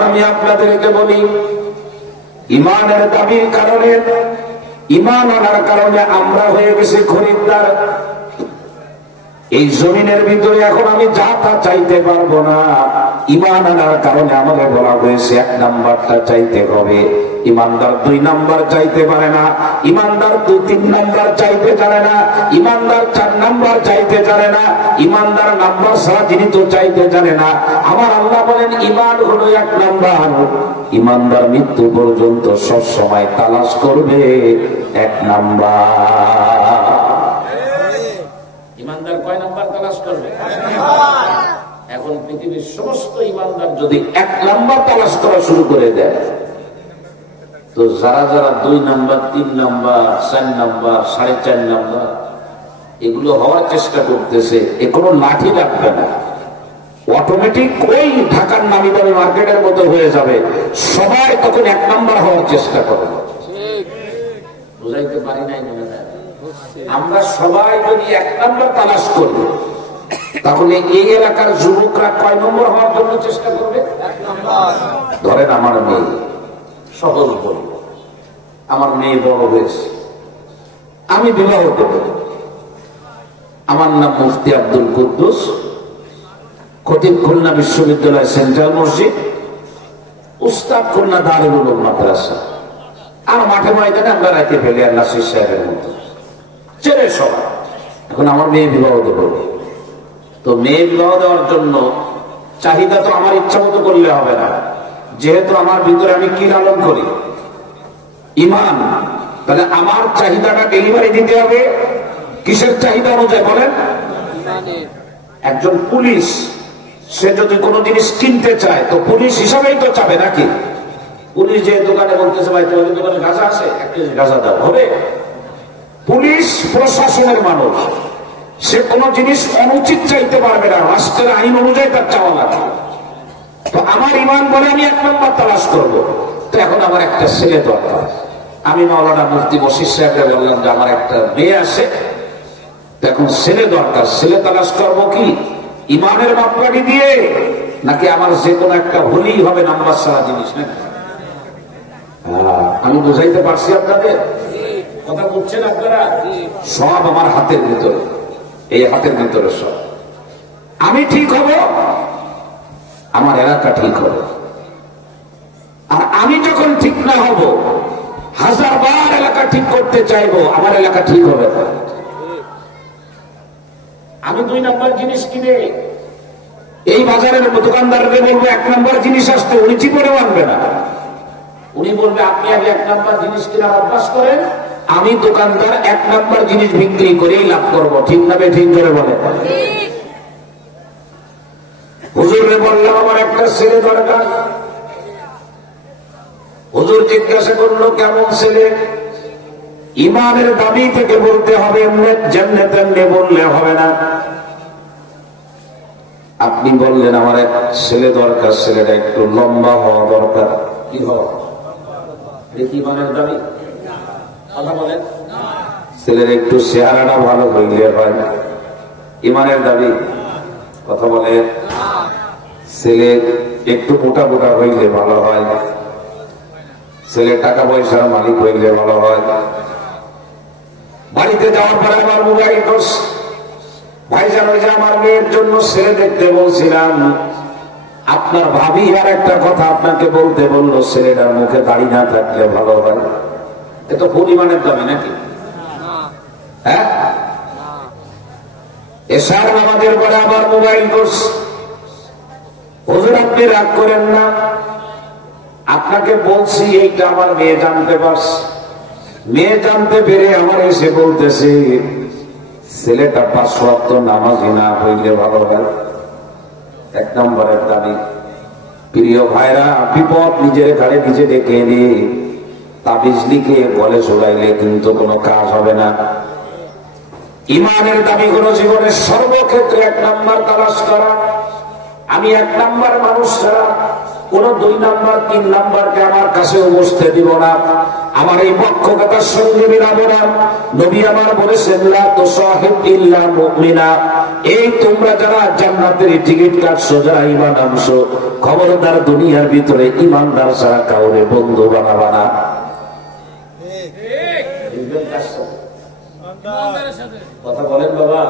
এখন আমি আপনাদেরকে বলি, ইমানের দাবির কারণে, ইমান আনার কারণে আমরা হয়ে গেছি খরিদ্দার। এই জমিনের ভিতরে এখন আমি যা তা চাইতে পারবো না। ইমান আনার কারণে আমাদের বলা হয়েছে 1 নাম্বারটা চাইতে হবে। ইমানদার 2 নাম্বার চাইতে পারে না, ইমানদার 2-3 নাম্বার চাইতে জানে না, ইমানদার 4 নাম্বার চাইতে জানে না, ইমানদার নাম্বার ছাড়া তিনি তো চাইতে জানে না। আমার আল্লাহ বলেন ইমান হলো 1 নাম্বার। ইমানদার মৃত্যু পর্যন্ত সব সময় তালাশ করবে 1 নাম্বার। ইমানদার কয় নাম্বার তালাশ করবে? এখন পৃথিবীর সমস্ত ইমানদার যদি 1 নাম্বার তালাশ করা শুরু করে দেয়, তো যারা যারা 2 নাম্বার, 3 নাম্বার, 4 নাম্বার, 4.5 নাম্বার এগুলো হওয়ার চেষ্টা করতেছে, এ কোনো লাঠি লাগবে না, অটোমেটিক ওই ঢাকার নামি দামি মার্কেটের মতো হয়ে যাবে। সবাই তখন 1 নাম্বার হওয়ার চেষ্টা করে। বুঝাইতে পারি নাই? আমরা সবাই যদি 1 নাম্বার তালাশ করব, তাহলে এই এলাকার যুবকরা কয় নম্বর হওয়ার জন্য চেষ্টা করবে? 1 নাম্বার। ধরেন আমার মেয়ে, সহজ বলব, আমার মেয়ে বড় হয়েছে, আমি বিবাহ করব। আমার নাম মুফতি আব্দুল কুদ্দুস, খতিব খুলনা বিশ্ববিদ্যালয় সেন্ট্রাল মসজিদ, উস্তাদ খুলনা দারুল উলুম মাদ্রাসা। আর মাঠে ময়দানে আমরা রাইতে ফেলে আর নাসির সাহেবের মতো চেনে সবাই। এখন আমার মেয়ে বিবাহ দেব, তো মেয়ে বিবাহ দেওয়ার জন্য চাহিদা তো আমার ইচ্ছা মতো করলে হবে না, যেহেতু আমার ভিতরে আমি কি লালন করি? ইমান। তাহলে আমার চাহিদাটা ডেলিভারি দিতে হবে কিসের চাহিদা অনুযায়ী বলেন? একজন পুলিশ, সে যদি কোনো জিনিস কিনতে চায় তো পুলিশ হিসাবেই তো চাবে নাকি? পুলিশ যে দোকানে বলতেছে ভাই তোমাদের দোকানে গাঁজা আছে, 1 কেজি গাঁজা দাও, হবে? পুলিশ প্রশাসনের মানুষ, সে কোনো জিনিস অনুচিত চাইতে পারবে না, রাষ্ট্রের আইন অনুযায়ী তার চাওয়া লাগবে। তো আমার ইমান বলে আমি 1 নাম্বার তালাশ করবো। তো এখন আমার একটা ছেলে দরকার। আমি মাওলানা মুফতি বশির সাহেবকে বললাম যে আমার একটা মেয়ে আছে, এখন ছেলে দরকার, ছেলে তালাশ করবো কি ইমানের মাপকাঠি দিয়ে, নাকি আমার যে কোনো একটা হলেই হবে নাম্বার ছাড়া জিনিস? নাকি আমি বুঝাইতে পারছি আপনাদের? কথা বুঝছেন আপনারা? সব আমার হাতের ভিতরে, এই হাতের ভিতরে সব। আমি ঠিক হব, আমার এলাকা ঠিক হবে। আর আমি যখন ঠিক না হব, 1000 বার এলাকা ঠিক করতে চাইবো, আমার এলাকা ঠিক হবে না। আমি 2 নাম্বার জিনিস কিনে এই বাজারের দোকানদারকে বলবো 1 নাম্বার জিনিস আসতে, উনি চিপড়েও আনবে না। উনি বলবে আপনি আগে 1 নাম্বার জিনিস কেনার অভ্যাস করেন, আমি দোকানদার 1 নাম্বার জিনিস বিক্রি করেই লাভ করবো। ঠিক না? ঠিক করে বলে। হুজুরে বললাম আমার একটা ছেলে দরকার। হুজুর জিজ্ঞাসা করলো কেমন ছেলে? ইমানের দাবি থেকে বলতে হবে, যেমনে তেমনি বললে হবে না। আপনি বললেন আমার এক ছেলে দরকার, ছেলেটা একটু লম্বা হওয়া দরকার। কি হওয়া? ইমানের দাবি? কথা বলেন। ছেলের একটু চেহারাটা ভালো হইলে হয়, ইমানের দাবি? কথা বলে। ছেলে একটু মোটা মোটা হইলে ভালো হয়, ছেলে টাকা পয়সার মালিক হইলে ভালো হয়। বাড়িতে যাওয়ার পরে আমার মোবাইল করছে, ভাইজান ওই যে আমার মেয়ের জন্য ছেলে দেখতে বলছিলাম, আপনার ভাবি আর একটা কথা আপনাকে বলতে বললো, ছেলেটার মুখে দাড়ি না থাকলে ভালো হয়। এ তো পরিমাণের দাবি নাকি? হ্যাঁ, এসার নামাজের পরে আবার মোবাইল করছে, হুজুর আপনি রাগ করেন না, আপনাকে বলছি এইটা আমার মেয়ে জানতে পারছে। মেয়ে জানতে পেরে আমার এসে বলতেছে ছেলেটা 5 ওয়াক্ত নামাজি না হইলে ভালো হয়। 1 নম্বরের দাবি। প্রিয় ভাইরা, বিপদ নিজের ঘাড়ে নিজে ডেকে এনে তাবিজ লিখে বলে শোনাইলে কিন্তু কোনো কাজ হবে না। ইমানের দাবি হলো জীবনের সর্বক্ষেত্রে 1 নাম্বার তালাশ করা। আমি 1 নাম্বার মানুষ ছাড়া কোন 2 নাম্বার 3 নাম্বারকে আমার কাছেও বসতে দিব না, আমার এই পক্ষপাতের সঙ্গে মিলাবো না। নবী আমার বলেছেন লা তুসাহিব ইল্লা মুমিনা, এই তোমরা যারা জান্নাতের টিকিট কাটছো, যারা ঈমান আনছো, খবরদার দুনিয়ার ভিতরে ঈমানদার ছাড়া কাউরে বন্ধু বানাবা না। কথা বলেন বাবা,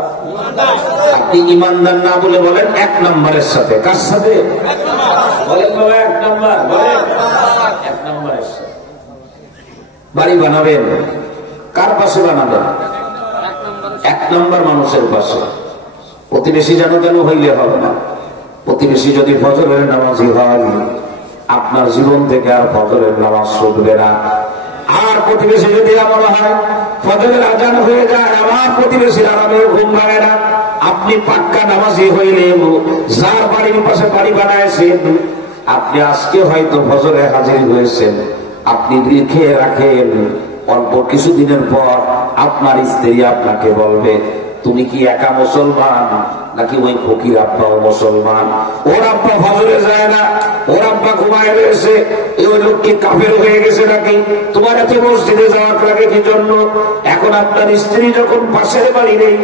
আপনি ঈমানদার না বলে বলেন এক নম্বরের সাথে। কার সাথে বলেন বাবা? এক নম্বর, বলেন এক নম্বরের সাথে। বাড়ি বানাবেন কার পাশে বানাবেন? এক নম্বর মানুষের পাশে। প্রতিবেশী যেন কেন হইলে হবে না। প্রতিবেশী যদি ফজরের নামাজি হয়, আপনার জীবন থেকে আর ফজরের নামাজ ছুটবে না। আর প্রতিবেশী যদি এমন হয় ফজরের আজান হয়ে যায়, আমার প্রতিবেশীর আরামের ঘুম ভাঙে না, আপনি পাক্কা নামাজি হইলে যার বাড়ির পাশে বাড়ি বানাইছেন, আপনি আজকে হয়তো ফজরে হাজির হয়েছেন, আপনি লিখে রাখেন অল্প কিছুদিনের পর আপনার স্ত্রী আপনাকে বলবে, তুমি কি একা মুসলমান নাকি ওই ফকির আব্বাও মুসলমান? ওর আব্বা ফজরে যায় না, ওর আব্বা ঘুমায় রয়েছে, ওই লোক কি কাফের হয়ে গেছে নাকি? তোমার এত মসজিদে যাওয়ার লাগে কি জন্য? এখন আপনার স্ত্রী যখন পাশের বাড়ি নেই,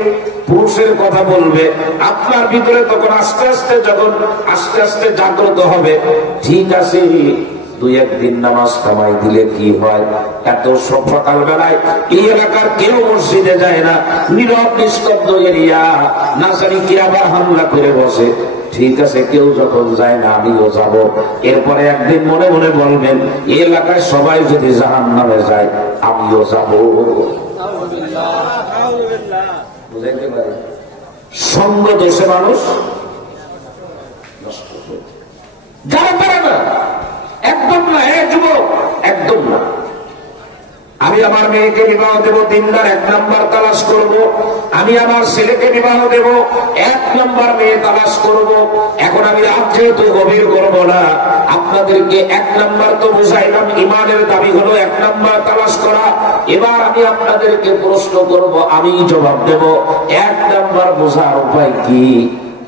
পুরুষের কথা বলবে, আপনার ভিতরে তখন আস্তে আস্তে জাগ্রত হবে, ঠিক আছে দুই একদিন নামাজ কামাই দিলে কি হয়? এত সকাল বেলায় এই এলাকার কেউ মসজিদে যায় না, নীরব নিস্তব্ধ এরিয়া, না জানি কি আবার হামলা করে বসে। ঠিক আছে, কেউ যখন যায় না আমিও যাব। এরপরে একদিন মনে মনে বলবেন, এই এলাকায় সবাই যদি জাহান্নামে যায় আমিও যাব। বুঝাইতে পারি? সঙ্গ দোষে মানুষ যারা পারে না, একদম না। যুবক, একদম না। আমি আমার মেয়েকে বিবাহ দেব, দিনদার এক নম্বর তালাশ করব। আমি আমার ছেলেকে বিবাহ দেব, এক নম্বর মেয়ে তালাশ করব। এখন আমি রাত যেহেতু গভীর করব না, আপনাদেরকে এক নম্বর তো বুঝাইলাম, ইমানের দাবি হলো এক নম্বর তালাশ করা। এবার আমি আপনাদেরকে প্রশ্ন করব, আমি জবাব দেব, এক নম্বর বোঝার উপায় কি?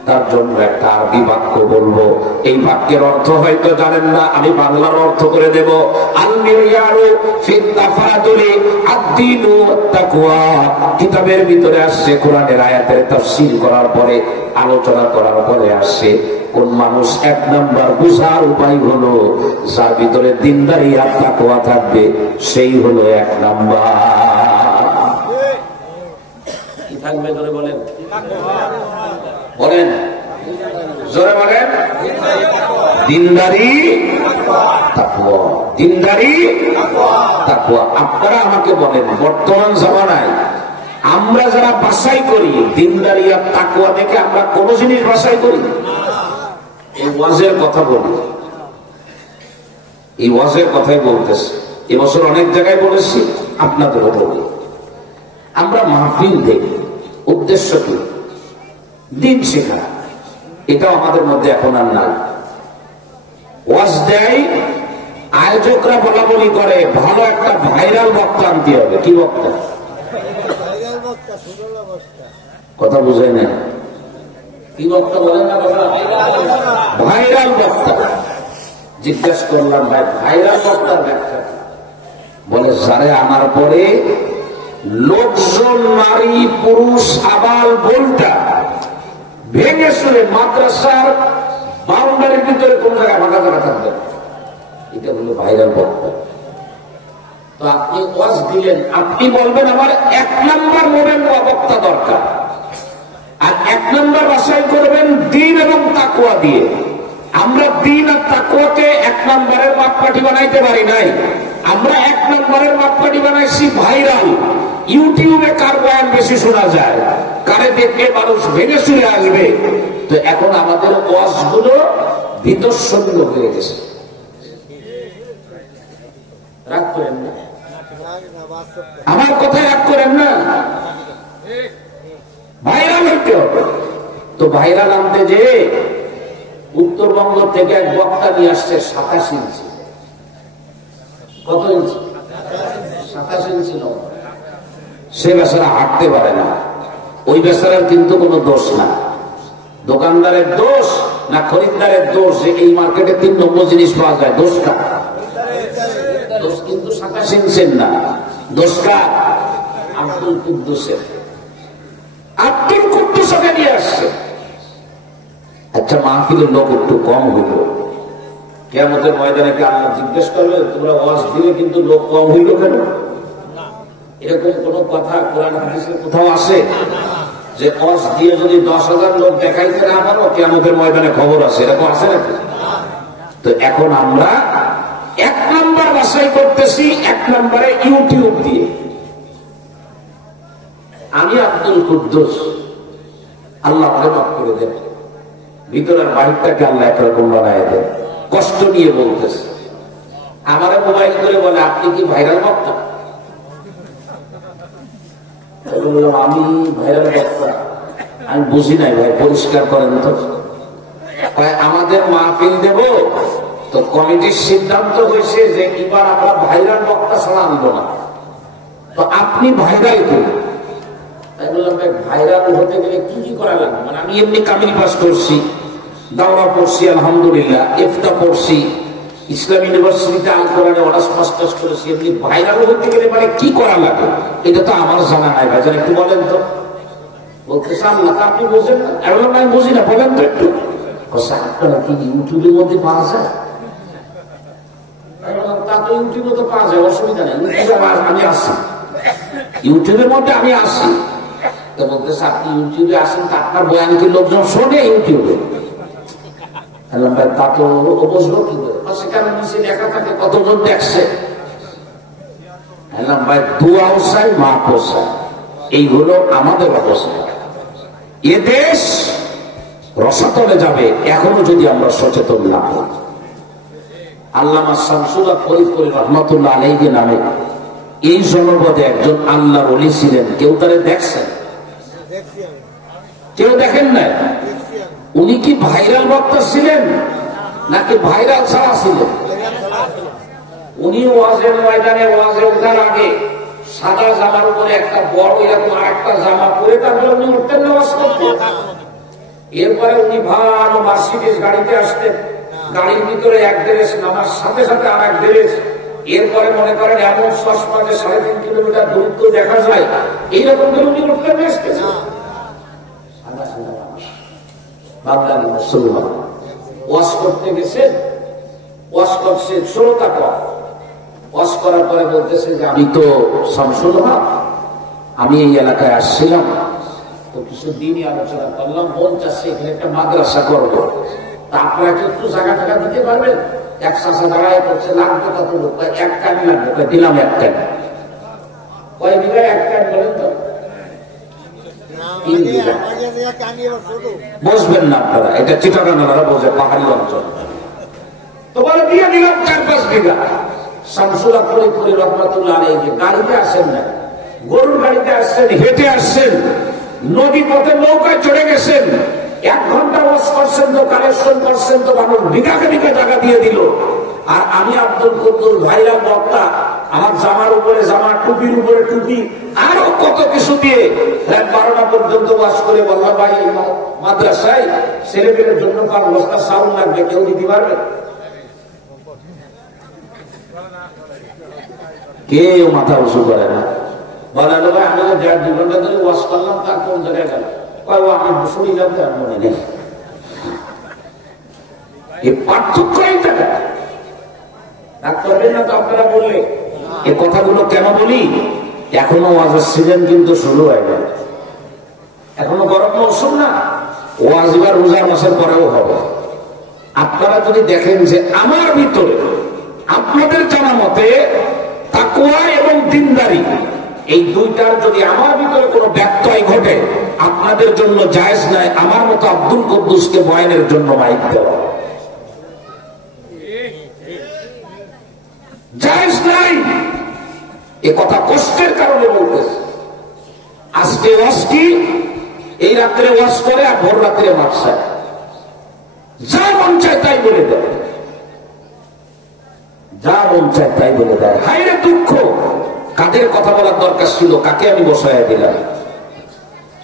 তার জন্য একটা আরবি বাক্য বলবো। এই বাক্যের অর্থ হয়তো জানেন না, আমি বাংলার অর্থ করে দেব। কিতাবের ভিতরে আসছে, কোরআনের আয়াতের তাফসীর করার পরে, আলোচনা করার পরে আসছে, কোন মানুষ এক নাম্বার বুঝার উপায় হলো যার ভিতরে দিনদারি আর তাকওয়া থাকবে, সেই হলো এক নাম্বার। কি থাকবে জোরে বলেন, বলেন জোরে বলেন। দিনদারি তাকওয়া, দিনদারি তাকওয়া। আপনারা আমাকে বলেন, বর্তমান জামানায় আমরা যারা বাছাই করি দিনদারি আর তাকওয়া দেখে আমরা কোন জিনিস বাছাই করি? এই ওয়াজের কথা বলি, এই ওয়াজের কথাই বলতেছি। এবছর অনেক জায়গায় বলেছি, আপনাদেরও বলি। আমরা মাহফিল দেখি, উদ্দেশ্য কি? দিন শেখা। এটাও আমাদের মধ্যে এখন আর নাই। ওয়াজ দেয়, আয়োজকরা বলা বলি করে ভালো একটা ভাইরাল বক্তা আনতে হবে। কি বক্তা? কথা বুঝাই না, কি বক্তা বলেন না বাবা? ভাইরাল বক্তা। জিজ্ঞাসা করলাম, ভাই ভাইরাল বক্তার ব্যাখ্যা? বলে যারে আনার পরে লোকজন, নারী পুরুষ, আবাল বোলটা ভেঙে শুনে মাদ্রাসার বাউন্ডারির ভিতরে কোন জায়গায় ফাঁকা জায়গা থাকবে, এটা হলো ভাইরাল বক্তা। তো আপনি ওয়াজ দিলেন, আপনি বলবেন আমার এক নম্বর মোডেল বক্তা দরকার, আর এক নম্বর বাছাই করবেন দিন এবং তাকওয়া দিয়ে। আমরা দিন আর তাকওয়াকে এক নম্বরের মাপকাঠি বানাইতে পারি নাই। আমরা এক নম্বরের মাপকাঠি বানাইছি ভাইরাল। ইউটিউবে কার বয়ান বেশি শোনা যায়, কারে দেখে মানুষ ভেঙে চলে আসবে। তো এখন আমাদের ওয়াজগুলো বিতর্ষণীয় হয়ে গেছে। রাগ করেন না, আমার কথায় রাগ করেন না। ভাইরাল হইতে হবে। তো ভাইরাল আনতে যে উত্তরবঙ্গ থেকে এক বক্তা নিয়ে আসছে 27 ইঞ্চি। কত ইঞ্চি? 27 ইঞ্চি লম্বা। সে বেচারা হাঁটতে পারে না। ওই বেচারার কিন্তু কোনো দোষ না। দোকানদারের দোষ না খরিদ্দারের দোষ যে এই মার্কেটে 3 নম্বর জিনিস পাওয়া যায়? দোষ কার? দোষ কিন্তু 27 ইঞ্চির না, দোষ কার? আব্দুল কুদ্দুসের। আব্দুল কুদ্দুস 200কে নিয়ে আসছে। আচ্ছা, মাহফিলের লোক একটু কম হইল, কিয়ামতের ময়দানে কি আল্লাহ জিজ্ঞেস করবে তোমরা ওয়াজ দিলে কিন্তু লোক কম হইল কেন? এরকম কোন কথা কোরআন হাদিসে কোথাও আছে যে ওয়াজ দিয়ে যদি 10,000 লোক দেখাইতে না পারো কিয়ামতের ময়দানে খবর আছে? এরকম আছে নাকি? তো এখন আমরা 1 নাম্বার বাছাই করতেছি, 1 নম্বরে ইউটিউব দিয়ে। আমি আব্দুল কুদ্দুস, আল্লাহ আমাকে মাফ করে দেন, ভিতরের বাহিরটাকে আল্লাহ একরকম বানায় দেন, কষ্ট নিয়ে বলতেছে। আমারে মোবাইল করে বলে আপনি কি ভাইরাল বক্তা? আমি ভাইরাল বক্তা? আমি বুঝি নাই ভাই, পরিষ্কার করেন তো। আমাদের মাহফিল দেব তো কমিটির সিদ্ধান্ত হয়েছে যে এবার আমরা ভাইরাল বক্তা ছাড়া আনবো না, তো আপনি ভাইরাল করুন। তাই বললাম ভাই ভাইরাল হতে গেলে কি কি করা লাগবে? মানে আমি এমনি কামিল পাস করছি, দাওরা পড়ছি, আলহামদুলিল্লাহ, ইফতা পড়ছি, ইসলাম ইউনিভার্সিটিতে আল কোরআনে অনার্স মাস্টার্স করেছি, এমনি ভাইরাল হতে গেলে মানে কি করা লাগে এটা তো আমার জানা নাই ভাই, একটু বলেন তো। বলতেছে আল্লাহ আপনি বুঝেন না? এমন আমি বুঝি না, বলেন তো একটু। আপনারা কি ইউটিউবের মধ্যে পাওয়া যায়? তা তো ইউটিউবে তো পাওয়া যায়, অসুবিধা নেই, আমি আসি ইউটিউবের মধ্যে, আমি আসি। তো বলতেছে আপনি ইউটিউবে আসেন তা আপনার বয়ান কি লোকজন শোনে ইউটিউবে? তা তো বুঝলো কি করে? সেখানে নিচে লেখা থাকে কতজন দেখছে। ভাই দোয়াও চাই, মা পোষায়, এই হলো আমাদের অবস্থা। এ দেশ রসাতলে যাবে এখনো যদি আমরা সচেতন না হই। আল্লামা শামসুল্লাহ ফরিদপুরি রহমাতুল্লাহ আলাইহি নামে এই জনপদে একজন আল্লাহর ওলি ছিলেন। কেউ তারে দেখছেন? কেউ দেখেন না? উনি কি ভাইরাল বক্তা ছিলেন নাকি ভাইরাল ছাড়া ছিলেন? উনি ওয়াজের ময়দানে ওয়াজে ওঠার আগে সাদা জামার উপরে একটা বড় এরকম আরেকটা জামা পরে তারপরে উনি উঠতেন নামাজ করতেন। এরপরে উনি ভালো মার্সিডিজ গাড়িতে আসতেন, গাড়ির ভিতরে এক ড্রেস, নামার সাথে সাথে আর এক ড্রেস। এরপরে মনে করেন এমন চশমা যে 3.5 কিলোমিটার দূরত্ব দেখা যায়, এইরকম করে উনি উঠতেন আসতেন। বাংলাদেশ মুসলমান ওয়াজ করতে গেছেন, ওয়াজ করছে শ্রোতা কম। ওয়াজ করার পরে বলতেছে যে আমি তো শামসুল হক, আমি এই এলাকায় আসছিলাম, তো কিছু দিনই আলোচনা করলাম, মন চাচ্ছে এখানে একটা মাদ্রাসা করবো, তা আপনারা একটু জায়গা টাকা দিতে পারবেন? এক চাষা দাঁড়ায় করছে লাগবে কত লোক? 1 কানি লাগবে। দিলাম 1 কানি। কয় বিঘা 1 কানি বলেন তো? 3 বিঘা। বসবেন না আপনারা, এটা চিটাগাঙ্গারা বোঝে, পাহাড়ি অঞ্চল। তো বলে দিয়ে দিলাম 4-5 বিঘা। শামসুল্লাহ ফরিদপুরি রহমাতুল্লাহ আলাইহি গাড়িতে আসেন না, গরুর গাড়িতে আসছেন, হেঁটে আসছেন, নদী পথে নৌকায় চড়ে গেছেন, 1 ঘন্টা ওয়াজ করছেন, তো কালেকশন করছেন, তো মানুষ বিঘাকে বিঘা টাকা দিয়ে দিল। আর আমি আব্দুল কুদ্দুস ভাইরাল বক্তা, আমার জামার উপরে জামা, টুপির উপরে টুপি, আরো কত কিছু দিয়ে রাত 12টা পর্যন্ত ওয়াজ করে বললাম ভাই মাদ্রাসায় ছেলেমেয়ের জন্য 5 বস্তা চাউল লাগবে, কেউ দিতে পারবে? কেউ মাথা উঁচু করে না। বলা ভাই আমি 1.5-2 ঘন্টা ধরে ওয়াজ করলাম, তার কোন জায়গায় গেল? আমি শুনিলাম, তার মনে নেই। এই পার্থক্যই থাকে। ডাক্তারদের না তো আপনারা বললে এই কথাগুলো কেন বলি? এখনো ওয়াজের সিজন কিন্তু শুরু হয় না, এখনো গরম মৌসুম না, ওয়াজ এবার রোজা মাসের পরেও হবে। আপনারা যদি দেখেন যে আমার ভিতরে আপনাদের জানা মতে তাকওয়া এবং দিনদারি, এই দুইটার যদি আমার ভিতরে কোনো ব্যত্যয় ঘটে, আপনাদের জন্য জায়েজ নাই আমার মতো আব্দুল কুদ্দুসকে বয়ানের জন্য মাইক দেওয়া। জায়েজ নাই। এ কথা কষ্টের কারণে বলতেছে। আজকে ওয়াজ কি, এই রাত্রে ওয়াজ করে আর ভোর রাত্রে মাদ্রাসায় যা মন চায় তাই বলে দেয়, যা মন চায় তাই বলে দেয়। হায়রে দুঃখ, কাদের কথা বলার দরকার ছিল, কাকে আমি বসায় দিলাম।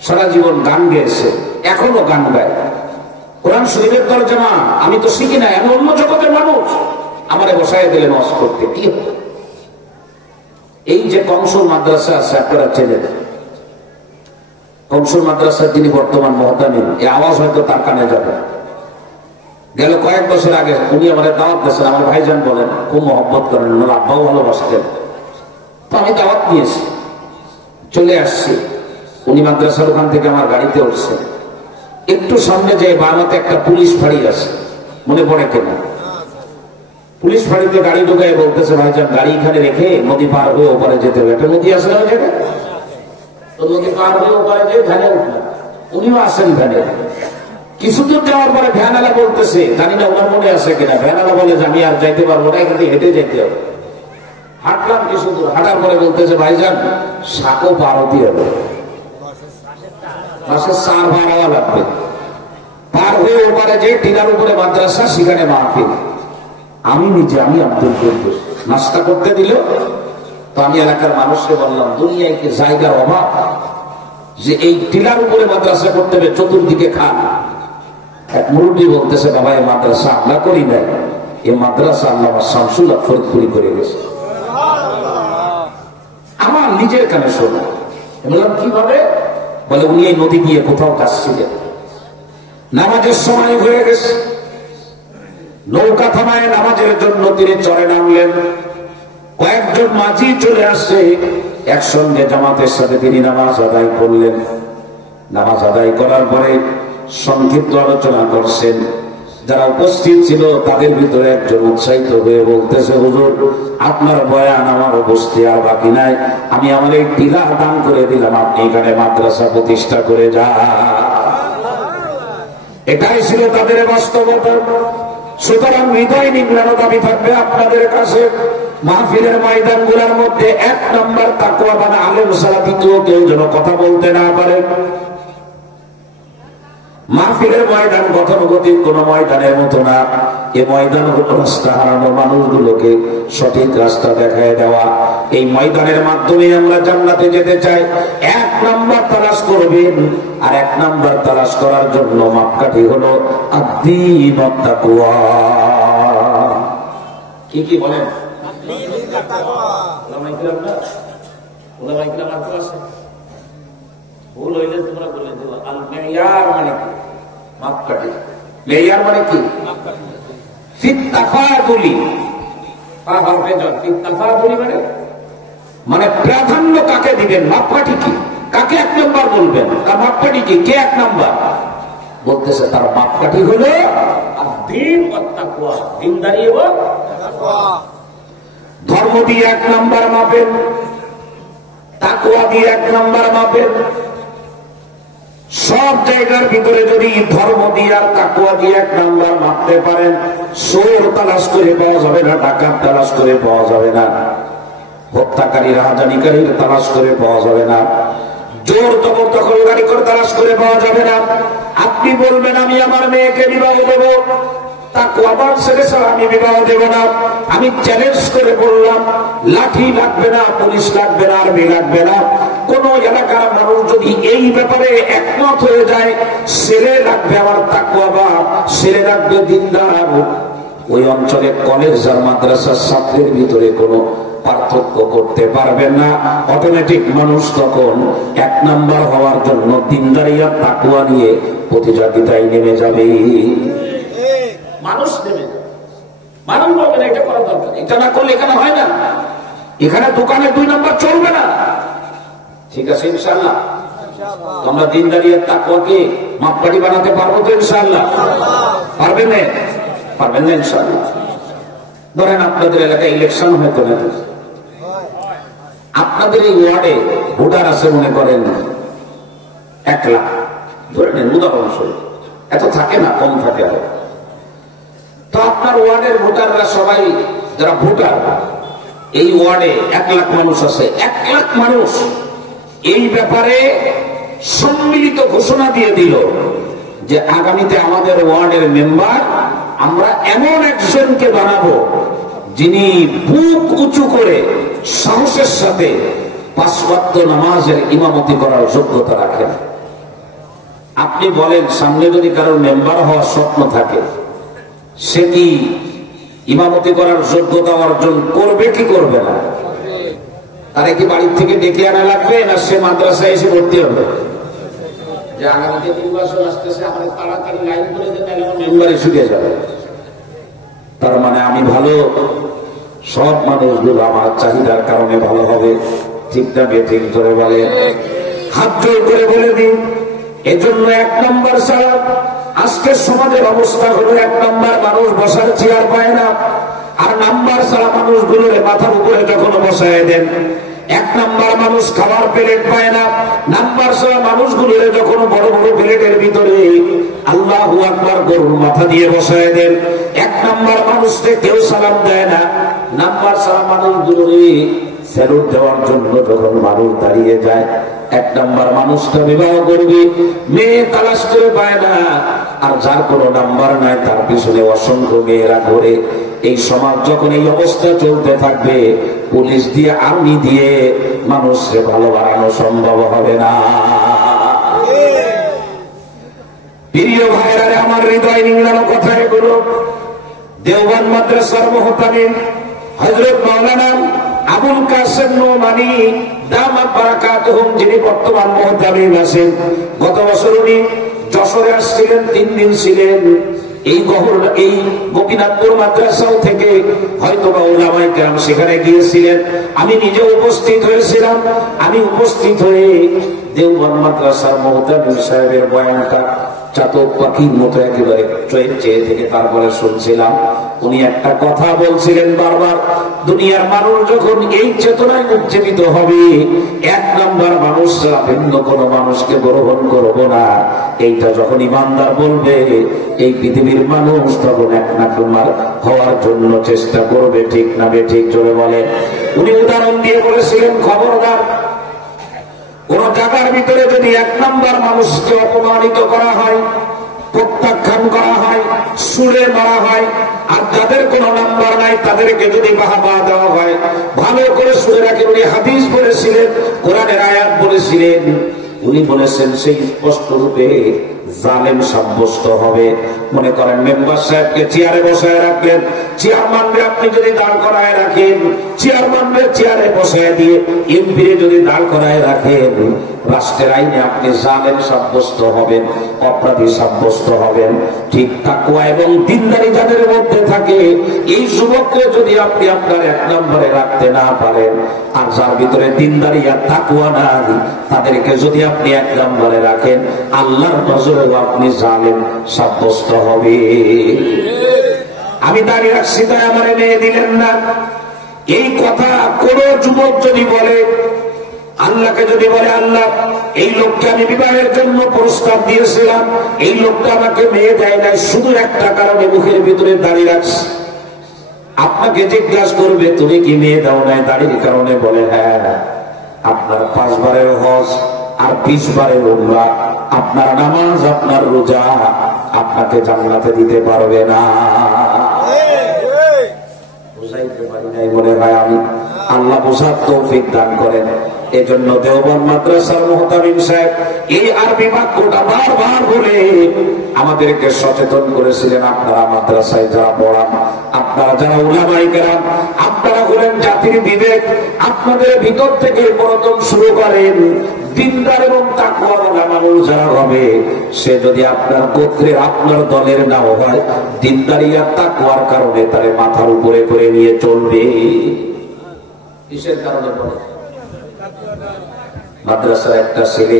সারা জীবন গান গেয়েছে, এখনো গান গায়। কোরআন শরীফের তরজমা আমি তো শিখি নাই, আমি অন্য জগতের মানুষ, আমারে বসায় দিলেন ওয়াজ করতে। কি এই যে কংস মাদ্রাসা আছে আপনারা চেনেন, কমসুর মাদ্রাসার যিনি বর্তমান মহতামিম, এই আওয়াজ হয়তো তার কানে যাবে। গেল কয়েক বছর আগে উনি আমাদের দাওয়াত দিয়েছেন, আমার ভাইজান বলেন খুব মহব্বত করেন, ওনার আব্বাও ভালোবাসতেন। তো আমি দাওয়াত নিয়েছি, চলে আসছি। উনি মাদ্রাসার ওখান থেকে আমার গাড়িতে উঠছেন। একটু সামনে যে বাংলাতে একটা পুলিশ ফাঁড়ি আছে, মনে পড়ে কেনা? পুলিশ ফাঁড়িতে গাড়ি ঢুকায় বলতেছে, ভাইজান গাড়ি এখানে রেখে নদী পার হয়ে ওপারে যেতে হবে। একটা নদী আছে না ওই জায়গায়, তো নদী পার হয়ে ওপারে যেয়ে ভ্যানে উঠলাম। উনিও আসেন ভ্যানে। কিছু দূর যাওয়ার পরে ভ্যানওয়ালা বলতেছে, জানি না ওনার মনে আছে কিনা, ভ্যানওয়ালা বলে যে আমি আর যাইতে পারবো না, কিন্তু হেঁটে যেতে হবে। হাঁটলাম কিছু দূর, হাঁটার পরে বলতেছে, ভাইজান সাঁকো পার হতে হবে, মাসে 4 ভাড়া লাগবে। পার হয়ে ওপারে যে টিলার উপরে মাদ্রাসা, সেখানে মাহফিল। আমি আব্দুল কুদ্দুস নাস্তা করতে দিল। তো আমি এলাকার মানুষকে বললাম, দুনিয়ায় কি জায়গার অভাব যে এই টিলার উপরে মাদ্রাসা করতে হবে, চতুর্দিকে খান? এক মুরব্বী বলতেছে, বাবা এই মাদ্রাসা আমরা করি না, এই মাদ্রাসা আল্লামা শামসুল হক ফরিদপুরি করে গেছে। আমার নিজের কানে শোনা। বললাম কিভাবে? বলে উনি এই নদী দিয়ে কোথাও কাশছিলেন, নামাজের সময় হয়ে গেছে, নৌকা থামায় নামাজের জন্য তিনি চরে নামলেন। কয়েকজন মাঝি চলে আসছে, একসঙ্গে জামাতের সাথে তিনি নামাজ আদায় করলেন। নামাজ আদায় করার পরে সংক্ষিপ্ত আলোচনা করছেন। যারা উপস্থিত ছিল তাদের ভিতরে একজন উৎসাহিত হয়ে বলতেছে, হুজুর আপনার বয়ান আমার বসতে আর বাকি নাই, আমি আমার এই টিলা দান করে দিলাম, আপনি এখানে মাদ্রাসা প্রতিষ্ঠা করে যান। এটাই ছিল তাদের বাস্তবতা। সুতরাং হৃদয় নিম্নানো দাবি থাকবে আপনাদের কাছে, মাহফিলের ময়দানগুলোর মধ্যে 1 নম্বর তাকওয়াবান আলেম ছাড়া দ্বিতীয় কেউ যেন কথা বলতে না পারে। মাহফিলের ময়দান গতানুগতিক কোন ময়দানের মতো না। এ ময়দান রাস্তা হারানো মানুষগুলোকে সঠিক রাস্তা দেখায় দেওয়া। এই ময়দানের মাধ্যমে আমরা জান্নাতে যেতে চাই। 1 নম্বর তালাশ করবেন, আর 1 নম্বর তালাশ করার জন্য মাপকাঠি হলো আদ-দীন ওয়াত তাকওয়া। কি বলেন? ভুল হইলে তোমরা বলে দেবো। আল মেয়ার মানে কি? মাপকাঠি। মেয়ার মানে কি? ফিত তাফাদুলি। মানে প্রাধান্য কাকে দিবেন, মাপকাঠি কি? কাকে 1 নম্বর বলবেন, তার মাপকাঠি কি? কে 1 নম্বর? বলতেছে তার মাপকাঠি হলো দ্বীন ওয়াত তাকওয়া, দ্বীনদারি এবং তাকওয়া। ধর্ম দিয়ে 1 নম্বর মাপেন, তাকওয়া দিয়ে 1 নম্বর মাপেন। সব জায়গার ভিতরে যদি ধর্ম দিয়ে আর তাকওয়া দিয়ে 1 নম্বর মাপতে পারেন, চোর তালাশ করে পাওয়া যাবে না, ডাকাত তালাশ করে পাওয়া যাবে না, হত্যাকারী রাহাজানিকারীর তালাশ করে পাওয়া যাবে না, জোর জবরদখলকারী করে তালাশ করে পাওয়া যাবে না। আপনি বলবেন আমি আমার মেয়েকে বিবাহ দেব, তাকওয়াবান ছেলে ছাড়া আমি বিবাহ দেব না। আমি চ্যালেঞ্জ করে বললাম, লাঠি লাগবে না, পুলিশ লাগবে না, আর্মি লাগবে না। কোন এলাকার মানুষ যদি এই ব্যাপারে একমত হয়ে যায়, ছেলে লাগবে আমার তাকওয়াবান, ছেলে লাগবে দিনদার, ওই অঞ্চলে কলেজ আর মাদ্রাসার ছাত্রের ভিতরে কোনো পার্থক্য করতে পারবেন না। অটোমেটিক মানুষ তখন 1 নম্বর হওয়ার জন্য দিনদারি আর তাকওয়া নিয়ে প্রতিযোগিতায় নেমে যাবে। মানুষ নেমে যাবে, মানুষ বলবে না এটা করা দরকার, এটা না করলে এখানে হয় না, এখানে দোকানে 2 নম্বর চলবে না। ঠিক আছে ইনশাআল্লাহ? তোমরা দিনদারি আর তাকওয়াকে মাপকাঠি বানাতে পারবো তো ইনশাআল্লাহ? পারবেন না? পারবেন না ইনশাআল্লাহ? ধরেন আপনাদের এলাকায় ইলেকশন হয়তো নাকি, আপনাদের এই ওয়ার্ডে ভোটার আছে মনে করেন 1 লাখ, ধরে নেন উদাহরণস্বরূপ, এত থাকে না, কম থাকে। তো আপনার ওয়ার্ডের ভোটাররা সবাই যারা ভোটার, এই ওয়ার্ডে 1 লাখ মানুষ আছে, 1 লাখ মানুষ এই ব্যাপারে সম্মিলিত ঘোষণা দিয়ে দিল যে আগামীতে আমাদের ওয়ার্ডের মেম্বার আমরা এমন একজনকে বানাবো যিনি বুক উঁচু করে সাহসের সাথে 5 ওয়াক্ত নামাজের ইমামতি করার যোগ্যতা রাখেন। আপনি বলেন, সামনে যদি কারোর মেম্বার হওয়ার স্বপ্ন থাকে, সে কি ইমামতি করার যোগ্যতা অর্জন করবে কি করবে না? তারে কি বাড়ির থেকে ডেকে আনা লাগবে, না সে মাদ্রাসায় এসে ভর্তি হবে? যে আগামীতে নির্বাচন আসতেছে, আমাদের তাড়াতাড়ি লাইন করে দেন, মেম্বারে ছুটে যাবে। তার মানে আমি ভালো, সব মানুষগুলো আমার চাহিদার কারণে ভালো হবে। ঠিক না বেঠিক করে বলে, হাত জোর করে বলে দিন। এজন্য 1 নম্বর সালাম। আজকের সমাজের অবস্থা হলো 1 নম্বর মানুষ বসার চেয়ার পায় না, আর নাম্বার ছাড়া মানুষগুলোর মাথার উপরে যখন বসায় দেন। 1 নম্বর মানুষ খাবার প্লেট পায় না, নাম্বার ছাড়া মানুষগুলোর যখন বড় বড় প্লেটের ভিতরে আল্লাহু আকবার গরুর মাথা দিয়ে বসায় দেন। 1 নম্বর মানুষকে কেউ সালাম দেয় না, নাম্বার ছাড়া মানুষগুলোরে স্যালুট দেওয়ার জন্য যখন মানুষ দাঁড়িয়ে যায়। 1 নম্বর মানুষটা বিবাহ করবে, মেয়ে তালাশ করে পায় না, আর যার কোনো নাম্বার নাই তার পিছনে অসংখ্য মেয়েরা ঘোরে। এই সমাজ যখন এই অবস্থা চলতে থাকবে, পুলিশ দিয়ে আর্মি দিয়ে মানুষকে ভালো বাড়ানো সম্ভব হবে না। প্রিয় ভাইরা, আমার হৃদয় নিংড়ানো কথা এগুলো। দেওবন্দ মাদ্রাসার মুহতামিম হযরত মাওলানা আবুল কাসেম নোমানী দামাত বারাকাতুহুম, যিনি বর্তমান মুহতামিম আছেন, গত বছর উনি যশোরে আসছিলেন, 3 দিন ছিলেন। এই গোপীনাথপুর মাদ্রাসাও থেকে হয়তো বা উলামায়ে কেরাম সেখানে গিয়েছিলেন। আমি নিজে উপস্থিত হয়েছিলাম। আমি উপস্থিত হয়ে দেওবন্দ মাদ্রাসার মুহতামিম সাহেবের বয়ানটা চাতক পাখির মতো একেবারে চেয়ে থেকে তারপরে শুনছিলাম। উনি একটা কথা বলছিলেন বারবার, দুনিয়ার মানুষ যখন এই চেতনায় উজ্জীবিত হবে, 1 নম্বর মানুষ ছাড়া ভিন্ন কোন মানুষকে গ্রহণ করব না, এইটা যখন ইমানদার বলবে, এই পৃথিবীর মানুষ তখন 1 নম্বর হওয়ার জন্য চেষ্টা করবে। ঠিক না বেঠিক জোরে বলে। উনি উদাহরণ দিয়ে বলেছিলেন, খবরদার কোন জায়গার ভিতরে যদি 1 নম্বর মানুষকে অপমানিত করা হয়, প্রত্যাখ্যান করা হয়, সুরে মারা হয়, আর যাদের কোন নাম্বার নাই তাদেরকে যদি বাহবা দেওয়া হয়, ভালো করে সুরে রাখেন। উনি হাদিস বলেছিলেন, কোরআনের আয়াত বলেছিলেন। উনি বলেছেন সেই স্পষ্ট রূপে জালেম সাব্যস্ত হবে। মনে করেন মেম্বার সাহেবকে চেয়ারে বসায় রাখলেন, চেয়ারম্যানকে আপনি যদি দাঁড় করায় রাখেন, চেয়ারম্যানকে চেয়ারে বসায় দিয়ে এমপি যদি দাঁড় করায় রাখেন, রাষ্ট্রের আইনে আপনি জালেম সাব্যস্ত হবেন, অপরাধী সাব্যস্ত হবেন। ঠিক তাকওয়া এবং দিনদারি যাদের মধ্যে থাকে, এই যুবককে যদি আপনি আপনার 1 নম্বরে রাখতে না পারেন, আর যার ভিতরে দিনদারি আর তাকওয়া নাই, তাদেরকে যদি আপনি 1 নম্বরে রাখেন, আল্লাহর নজরে আপনি জালেম সাব্যস্ত হবে। আমি দাঁড়িয়ে রাখছি তাই আমার মেয়ে দিলেন না, এই কথা কোন যুবক যদি বলে, আল্লাহকে যদি বলে, আল্লাহ এই লোককে আমি বিবাহের জন্য প্রস্তাব দিয়েছিলাম, এই লোকটা আমাকে মেয়ে দেয় নাই, শুধু একটা কারণে মুখের ভিতরে দাঁড়িয়ে রাখছে, আপনাকে জিজ্ঞাসা করবে তুমি কি মেয়ে দাও নাই দাড়ির কারণে? বলে হ্যাঁ। আপনার 5 বারের হজ আর 20 বারের উমরা, আপনার নামাজ, আপনার রোজা আপনাকে জান্নাতে দিতে পারবে না। বুঝাইতে পারি নাই মনে হয় আমি, আল্লাহ বুঝার তৌফিক দান করেন। এজন্য দেওবন্দ মাদ্রাসার মুহতামিম সাহেব এই আরবি বাক্যটা বারবার বলে আমাদেরকে সচেতন করেছিলেন। আপনারা মাদ্রাসায় যারা পড়ান, আপনারা যারা উলামায়ে কেরাম, আপনারা হলেন জাতির বিবেক। আপনাদের ভিতর থেকে প্রথম শুরু করেন, দিনদার এবং তাকওয়াওয়ালা মানুষ যারা হবে, সে যদি আপনার গোত্রের, আপনার দলের নাও হয়, দিনদারি আর তাকওয়ার কারণে তারে মাথার উপরে করে নিয়ে চলবে। কিসের কারণে? মাদ্রাসার একটা ছেলে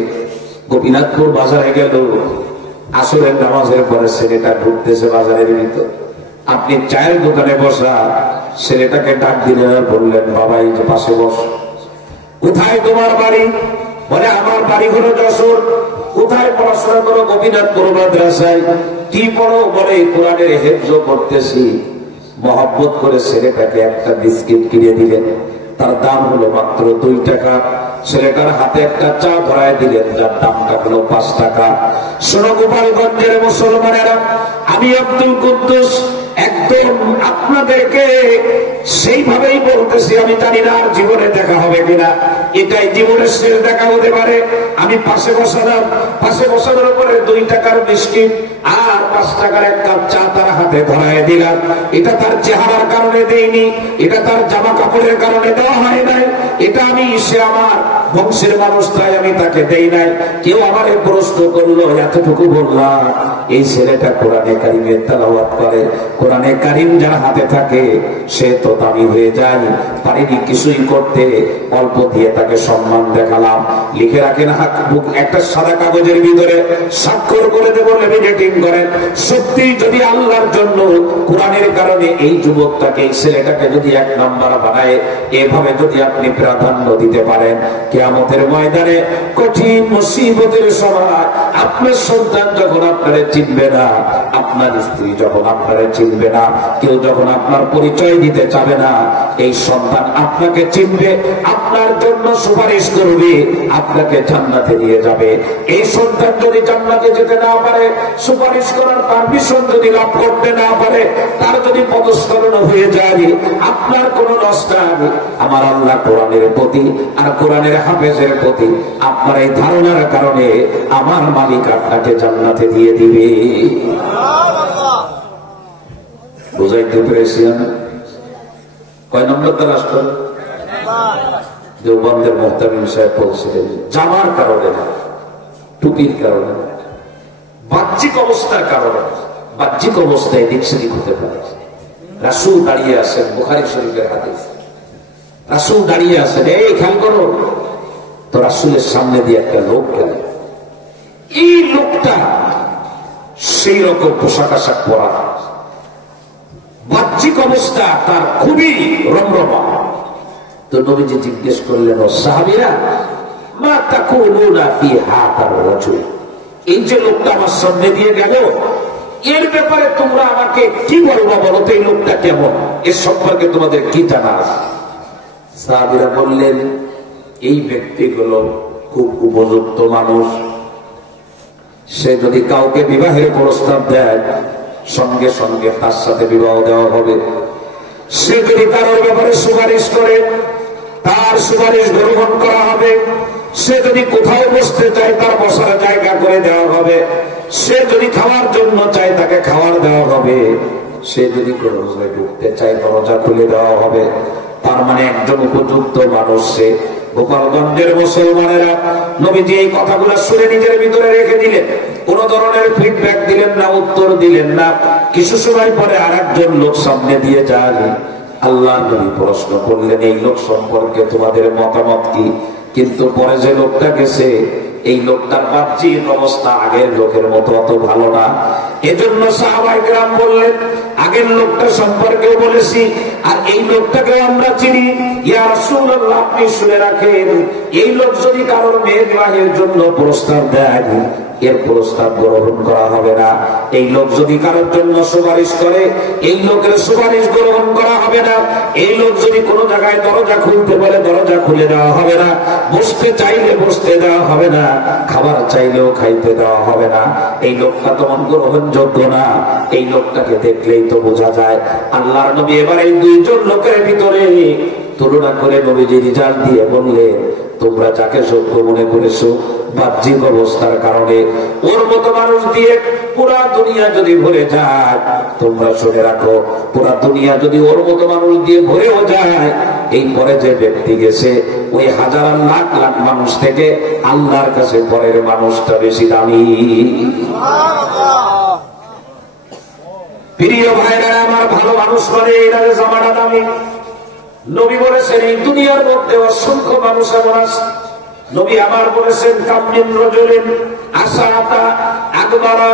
গোপীনাথপুর বাজারে গেল, আসরের নামাজের পরে ছেলেটা ঢুকতেছে বাজারের ভিতর। আপনি চায়ের দোকানে বসা ছেলেটাকে ডাক দিলেন আর বললেন, বাবা এই যে পাশে বস। কোথায় তোমার বাড়ি? বলে আমার বাড়ি হলো যশোর। কোথায় পড়াশোনা করো? গোপীনাথপুর মাদ্রাসায়। কি পড়ো? বলে কোরআনের হেফজ করতেছি। মহব্বত করে ছেলেটাকে একটা বিস্কিট কিনে দিলেন, তার দাম হলো মাত্র 2 টাকা। ছেলেটার হাতে একটা চা ধরায় দিলেন, যার দামটা হলো 5 টাকা। শোনো গোপালগঞ্জের মুসলমানেরা, আমি আব্দুল কুদ্দুস একদম আপনাদেরকে সেইভাবেই বলতেছি। আমি জানি না আর জীবনে দেখা হবে কিনা, এটাই জীবনের শেষ দেখা হতে পারে। আমি পাশে বসালাম, পাশে বসানোর উপরে 2 টাকার বিস্কিট আর 5 টাকার এক কাপ চা তার হাতে ধরায় দিলাম। এটা তার চেহারার কারণে দেইনি, এটা তার জামা কাপড়ের কারণে দেওয়া হয় নাই, এটা আমি সে আমার বংশের মানুষ, তাই আমি তাকে দেই নাই। কেউ আমারে প্রশ্ন করলো, এতটুকু বললাম, এই ছেলেটা কোরআনে কারিমের তেলাওয়াত করে। কোরআনে কারিম যার হাতে থাকে সে তো দামি হয়ে যায়। পারিনি কিছুই করতে, অল্প দিয়ে তাকে সম্মান দেখালাম। লিখে রাখেন হাত বুক একটা সাদা কাগজের ভিতরে, স্বাক্ষর করে দেবো, লেমিনেটিং করেন। সত্যি যদি আল্লাহর জন্য কোরআনের কারণে এই যুবকটাকে, এই ছেলেটাকে যদি 1 নাম্বার বানায়, এভাবে যদি আপনি প্রাধান্য দিতে পারেন, কিয়ামতের ময়দানে কঠিন মুসিবতের সময় আপনার সন্তান যখন আপনারে চিনবে না, আপনার স্ত্রী যখন আপনারে চিনবে না, কেউ যখন আপনার পরিচয় দিতে চাবে না, এই সন্তান আপনাকে চিনবে, আপনার জন্য সুপারিশ করবে, আপনাকে জান্নাতে নিয়ে যাবে। এই সন্তান যদি জান্নাতে যেতে না পারে, সুপারিশ করার পারমিশন যদি লাভ করতে না পারে, তার যদি পদস্খলন হয়ে যায়, আপনার কোন নষ্ট। আমার আল্লাহ কোরআনের প্রতি আর কোরআনের হাফেজের প্রতি আপনার এই ধারণার কারণে আমার মালিক আপনাকে জান্নাতে দিয়ে দিবে। বুঝাইতে পেরেছি আমি? কয় নম্বর তালাশ করেন? দেওবন্দের মুহতামিম সাহেব বলছিলেন, জামার কারণে না, টুপির কারণে না, বাহ্যিক অবস্থার কারণে। বাহ্যিক অবস্থায় দিক সেদিক হতে পারে। রাসূল দাঁড়িয়ে আছেন, বুখারী শরীফের হাদিস, রাসূল দাঁড়িয়ে আছেন, এই খেয়াল করো তো, রাসূলের সামনে দিয়ে একটা লোক গেল। এই লোকটা সেই রকম পোশাক আশাক পরা, বাহ্যিক অবস্থা তার খুবই রমরমা। তো নবীজি জিজ্ঞেস করলেন, ও সাহাবীরা, মা তাকুলুনা ফি হাযার রাজুল, এই যে লোকটা আমার সামনে দিয়ে গেল, এর ব্যাপারে তোমরা আমাকে কি বলবা, বলো তো, এই লোকটা কেমন, এর সম্পর্কে তোমাদের কি জানা আছে? সাহাবীরা বললেন, এই ব্যক্তিগুলো খুব উপযুক্ত মানুষ। সে যদি কাউকে বিবাহের প্রস্তাব দেয়, সঙ্গে সঙ্গে তার সাথে বিবাহ দেওয়া হবে। সে যদি কারোর ব্যাপারে সুপারিশ করে, তার সুপারিশ গ্রহণ করা হবে। সে যদি কোথাও বসতে চায়, তার বসার জায়গা করে দেওয়া হবে। সে যদি খাওয়ার জন্য চায়, তাকে খাওয়ার দেওয়া হবে। সে যদি কোনো রুমে ঢুকতে চায়, দরজা খুলে দেওয়া হবে। তার মানে একজন উপযুক্ত মানুষ সে। গোপালগঞ্জের মুসলমানেরা নবীজি এই কথাগুলো শুনে নিজের ভিতরে রেখে দিলেন, কোন ধরনের ফিডব্যাক দিলেন না, উত্তর দিলেন না। কিছু সময় পরে আরেকজন লোক সামনে দিয়ে যান। আল্লাহ নবী প্রশ্ন করলেন, এই লোক সম্পর্কে তোমাদের মতামত কি? কিন্তু পরে যে লোকটা গেছে, এই লোকটার বাহ্যিক অবস্থা আগের লোকের মতো অত ভালো না। এজন্য সাহাবায়ে কেরাম বললেন, আগের লোকটা সম্পর্কেও বলেছি, আর এই লোকটাকে আমরা চিনি। ইয়া রাসূলুল্লাহ, আপনি শুনে রাখেন, এই লোক যদি কারোর মেয়ে বিবাহের জন্য প্রস্তাব দেয়, এর প্রস্তাব গ্রহণ করা হবে না। এই লোক যদি কারোর জন্য সুপারিশ করে, এই লোকের সুপারিশ গ্রহণ করা হবে না। এই লোক যদি কোনো জায়গায় দরজা খুলতে বলে, দরজা খুলে দেওয়া হবে না। বসতে চাইলে বসতে দেওয়া হবে না, খাবার চাইলেও খাইতে দেওয়া হবে না। এই লোকটা তোমার গ্রহণযোগ্য না। এই লোকটাকে দেখলেই তো বোঝা যায়। আল্লাহর নবী এবার এই দুইজন লোকের ভিতরে তুলনা করে নবীজি রিজাল্ট দিয়ে বললেন, তোমরা যাকে সত্য মনে করেছো, বাহ্যিক অবস্থার কারণে ওর মতো মানুষ দিয়ে পুরা দুনিয়া যদি ভরে যায়, তোমরা শুনে রাখো, পুরা দুনিয়া যদি ওর মতো মানুষ দিয়ে ভরেও যায়, এই পরে যে ব্যক্তি গেছে, ওই হাজার লাখ লাখ মানুষ থেকে আল্লাহর কাছে পরের মানুষটা বেশি দামি। প্রিয় ভাইরা আমার, ভালো মানুষ মানে এরা জামানা দামি। নবী বলেছেন, এই দুনিয়ার মধ্যে অসংখ্য মানুষ এমন আছে। নবী আমার বলেছেন, কামিন রাজুলিন আসাতা আকবারা।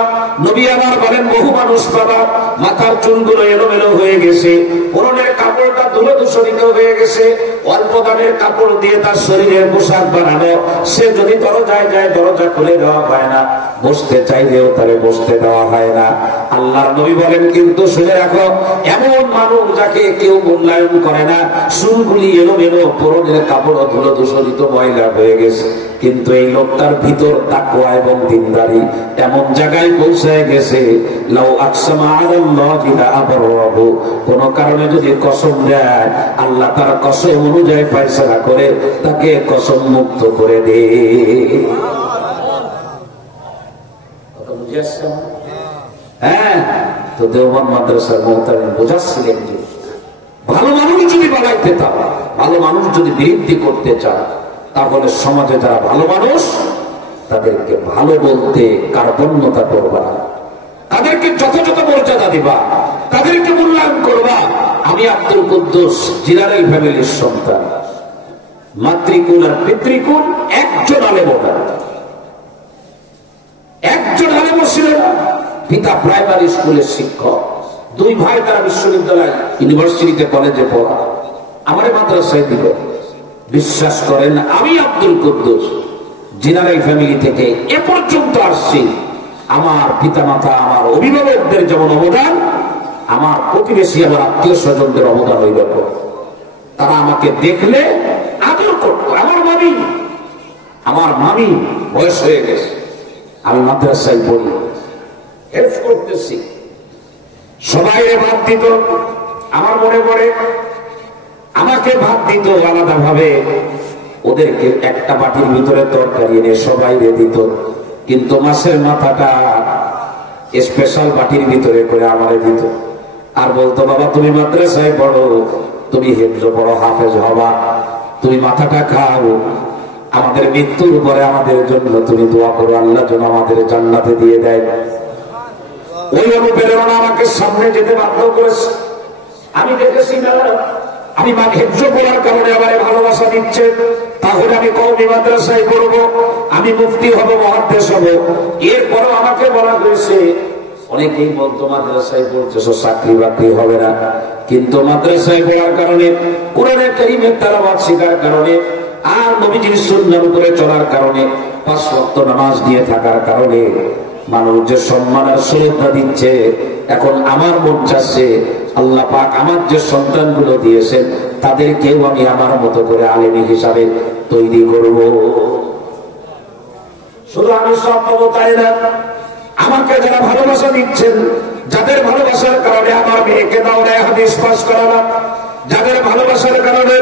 নবী আমার বলেন, বহু মানুষ বাবা মাথার চুলগুলো এলোমেলো হয়ে গেছে, পরনের কাপড়টা ধুলো দূষণিত হয়ে গেছে, অল্প দামের কাপড় দিয়ে তার শরীরের পোশাক বানানো। সে যদি দরজায় যায়, দরজা খুলে দেওয়া হয় না। বসতে চাইলেও তারে বসতে দেওয়া হয় না। আল্লাহর নবী বলেন, কিন্তু শুনে রাখো, এমন মানুষ যাকে কেউ মূল্যায়ন করে না, চুলগুলি এলোমেলো, পরনের কাপড় ধুলো দূষণিত ময়লা হয়ে গেছে, কিন্তু এই লোকটার ভিতর তাকওয়া এবং দিনদারি এমন জায়গায় পৌঁছায় গেছে, লাউ আকসামা আলাল্লাহি লা আবরাহু, কোন কারণে যদি কসম দেয়, আল্লাহ তার কসম অনুযায়ী ফয়সালা করে তাকে কসম মুক্ত করে দে। হ্যাঁ, তো দেওবন্দ মাদ্রাসার মুহতামিম বোঝাচ্ছিলেন যে ভালো মানুষ যদি বানাইতে চান, ভালো মানুষ যদি বৃদ্ধি করতে চান, তাহলে সমাজে যারা ভালো মানুষ তাদেরকে ভালো বলতে কার্পণ্যতা করবা না, তাদেরকে যথাযথ মর্যাদা দিবা, তাদেরকে মূল্যায়ন করবা। আমি আব্দুল কুদ্দুস জিলানী ফ্যামিলির সন্তান, মাতৃকুল আর পিতৃকুল একজন আলেমও না, একজন আলেমও ছিল না। পিতা প্রাইমারি স্কুলের শিক্ষক, দুই ভাই তারা বিশ্ববিদ্যালয় ইউনিভার্সিটিতে কলেজে পড়া, আমার মাদ্রাসায় দিল। বিশ্বাস করেন আমি আব্দুল কুদ্দুস জিলানী ফ্যামিলি থেকে এ পর্যন্ত আসছি। আমার পিতামাতা আমার অভিভাবকদের যেমন অবদান, আমার প্রতিবেশী আমার আত্মীয় স্বজনদের অবদান ওই রকম। তারা আমাকে দেখলে আদর করত। আমার মামি বয়স হয়ে গেছে, আমি মাদ্রাসায় পড়ি, হেল্প করতেছি, সবাই ভাত দিত। আমার মনে পড়ে আমাকে ভাত দিত আলাদা ভাবে, ওদেরকে একটা বাটির ভিতরে তরকারি এনে সবাই দিত, কিন্তু মাছের মাথাটা স্পেশাল বাটির ভিতরে করে আমারে দিত। আর বলতো, বাবা তুমি মাদ্রাসায় পড়ো, তুমি হিফজ পড়ো, হাফেজ হবা, তুমি মাথাটা খাও, আমাদের মৃত্যুর পরে আমাদের জন্য তুমি দোয়া করো, আল্লাহ যেন আমাদের জান্নাতে দিয়ে দেয়। ওই অনুপ্রেরণা আমাকে সামনে যেতে বাধ্য করেছে। আমি দেখেছি না, আমি মা হিফজ পড়ার কারণে আমার ভালোবাসা দিচ্ছে, তাহলে আমি কওমি মাদ্রাসায় পড়বো, আমি মুফতি হব, মুহাদ্দিস হব। এরপরও আমাকে বলা হয়েছে, অনেকেই বলতো মাদ্রাসায় পড়তেছো চাকরি বাকরি হবে না, কিন্তু মাদ্রাসায় পড়ার কারণে, কোরআনে কারীমের তেলাওয়াত শেখার কারণে, আর নবীজির সুন্নাহর উপরে চলার কারণে, 5 ওয়াক্ত নামাজ দিয়ে থাকার কারণে মানুষ যে সম্মান আর শ্রদ্ধা দিচ্ছে। এখন আমার মন চাচ্ছে আল্লাহ পাক আমার যে সন্তানগুলো দিয়েছেন তাদেরকেও আমি আমার মতো করে আলেমী হিসাবে তৈরি করব। শুধু আমি সব পাবো তাই না, আমাকে যারা ভালোবাসা দিচ্ছেন, যাদের ভালোবাসার কারণে আমার মেয়েকে দাওরায়ে হাদিস পাস করালাম, যাদের ভালোবাসার কারণে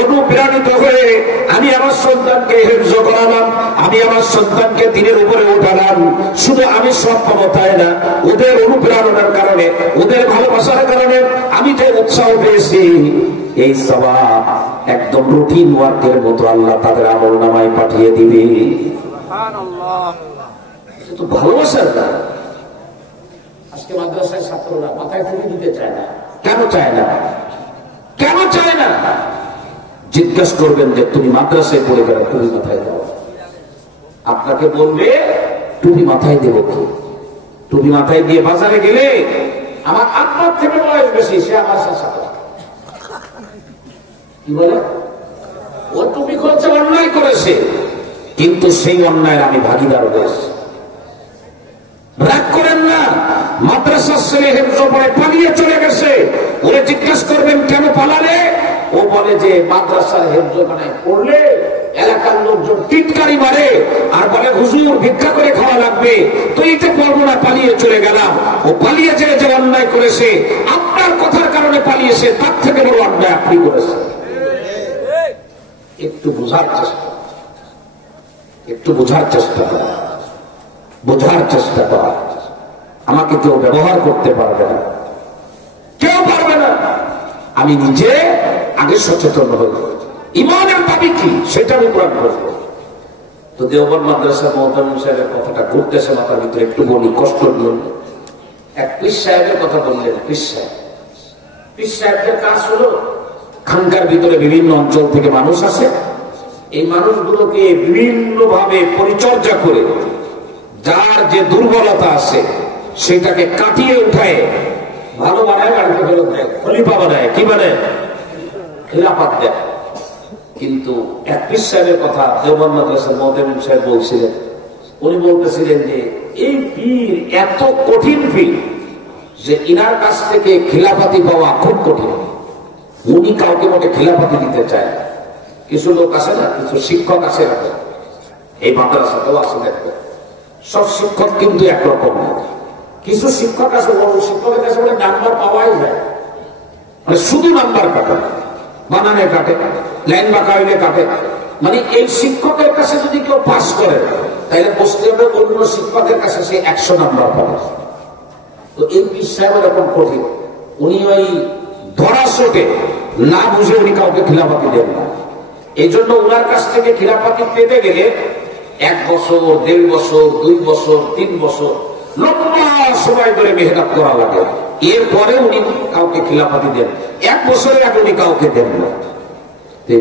অনুপ্রাণিত হয়ে আমি আমার সন্তানকে হিফজ করালাম, আমি আমার সন্তানকে দ্বীনের উপরে উঠালাম, শুধু আমি সব পাবো তাই না, ওদের অনুপ্রেরণার কারণে, ওদের ভালোবাসার কারণে আমি যে উৎসাহ পেয়েছি, এই সওয়াব একদম রুটিন ওয়ার্কের মতো আল্লাহ তাদের আমলনামায় পাঠিয়ে দিবে। সুবহানাল্লাহ, তো ভালোবাসার না। আজকে মাদ্রাসায় ছাত্ররা মাথায় টুপি দিতে চায় না। কেন চায় না? কেন চায় না? জিজ্ঞাসা করবেন যে তুমি মাদ্রাসায় পড়ে গেলে টুপি মাথায় দাও, আপনাকে বলবে টুপি মাথায় দেবো কি? টুপি মাথায় দিয়ে বাজারে গেলে আমার আপনার থেকে বয়স বেশি, সে আমার সাথে কি বলে, ও টুপি করছে, অন্যায় করেছে, কিন্তু সেই অন্যায়ের আমি ভাগিদার হয়েছি। রাগ করেন না, মাদ্রাসার ছেলে হিফজ পড়ে পালিয়ে চলে গেছে, ওরে জিজ্ঞাসা করবেন কেন পালালে, ও বলে যে মাদ্রাসার হিফজখানায় পড়লে এলাকার লোকজন টিটকারি মারে আর বলে হুজুর ভিক্ষা করে খাওয়া লাগবে, তো এইটা পড়বো না, পালিয়ে চলে গেলাম। ও পালিয়ে যেয়ে যে অন্যায় করেছে, আপনার কথার কারণে পালিয়েছে, তার থেকে বড় অন্যায় আপনি করেছেন। একটু বোঝার চেষ্টা, একটু বোঝার চেষ্টা করা, বোঝার চেষ্টা করা। আমাকে কেউ ব্যবহার করতে পারবে না, কেউ পারবে না। আমি নিজে আগে সচেতন হই, ইমানের দাবি কি সেটা আমি প্রয়োগ করবো। তো দেওবন্দ মাদ্রাসার মোহতামিম সাহেবের কথাটা ঘুরতেছে মাথার ভিতরে, একটু বলি, কষ্ট দিন। এক পীর সাহেবের কথা বললেন। পীর সাহেবদের কাজ হলো, খানকার ভিতরে বিভিন্ন অঞ্চল থেকে মানুষ আসে, এই মানুষগুলোকে বিভিন্ন ভাবে পরিচর্যা করে যার যে দুর্বলতা আছে সেটাকে কাটিয়ে উঠায় ভালো বানায়, বাড়িতে ফেরত দেয়, খলিফা বানায়, কি বানায়, খিলাফত দেয়। কিন্তু এক পীর সাহেবের কথা দেওবন্দ মাদ্রাসার মোহতামিম সাহেব বলছিলেন, উনি বলতেছিলেন যে এই পীর এত কঠিন পীর যে ইনার কাছ থেকে খিলাফতি পাওয়া খুব কঠিন। উনি কাউকে মোটে খিলাফতি দিতে চায় না। কিছু লোক আছে না, কিছু শিক্ষক আছে, এই মাদ্রাসাতেও আছে, দেখবে সব শিক্ষক কিন্তু একরকম না। কিছু শিক্ষক আছে, বড় শিক্ষকের কাছে বলে নাম্বার পাওয়াই যায়, মানে শুধু নাম্বার কাটে, বানানে কাটে, লাইন বাঁকা হইলে কাটে। মানে এই শিক্ষকের কাছে যদি কেউ পাস করে তাহলে বসতে হবে অন্য শিক্ষকের কাছে সে 100 নাম্বার পাবে। তো এই পীর সাহেব এরকম কঠিন, উনি ওই ধরা চোটে না বুঝে উনি কাউকে খিলাফতি দেন না। এই জন্য ওনার কাছ থেকে খিলাফতি পেতে গেলে 1 বছর, 1.5 বছর, 2 বছর, 3 বছর লম্বা সময় ধরে মেহনত করা লাগে। এরপরে উনি কাউকে খিলাফতি দেন। 1 বছরের আগে উনি কাউকে দেন না।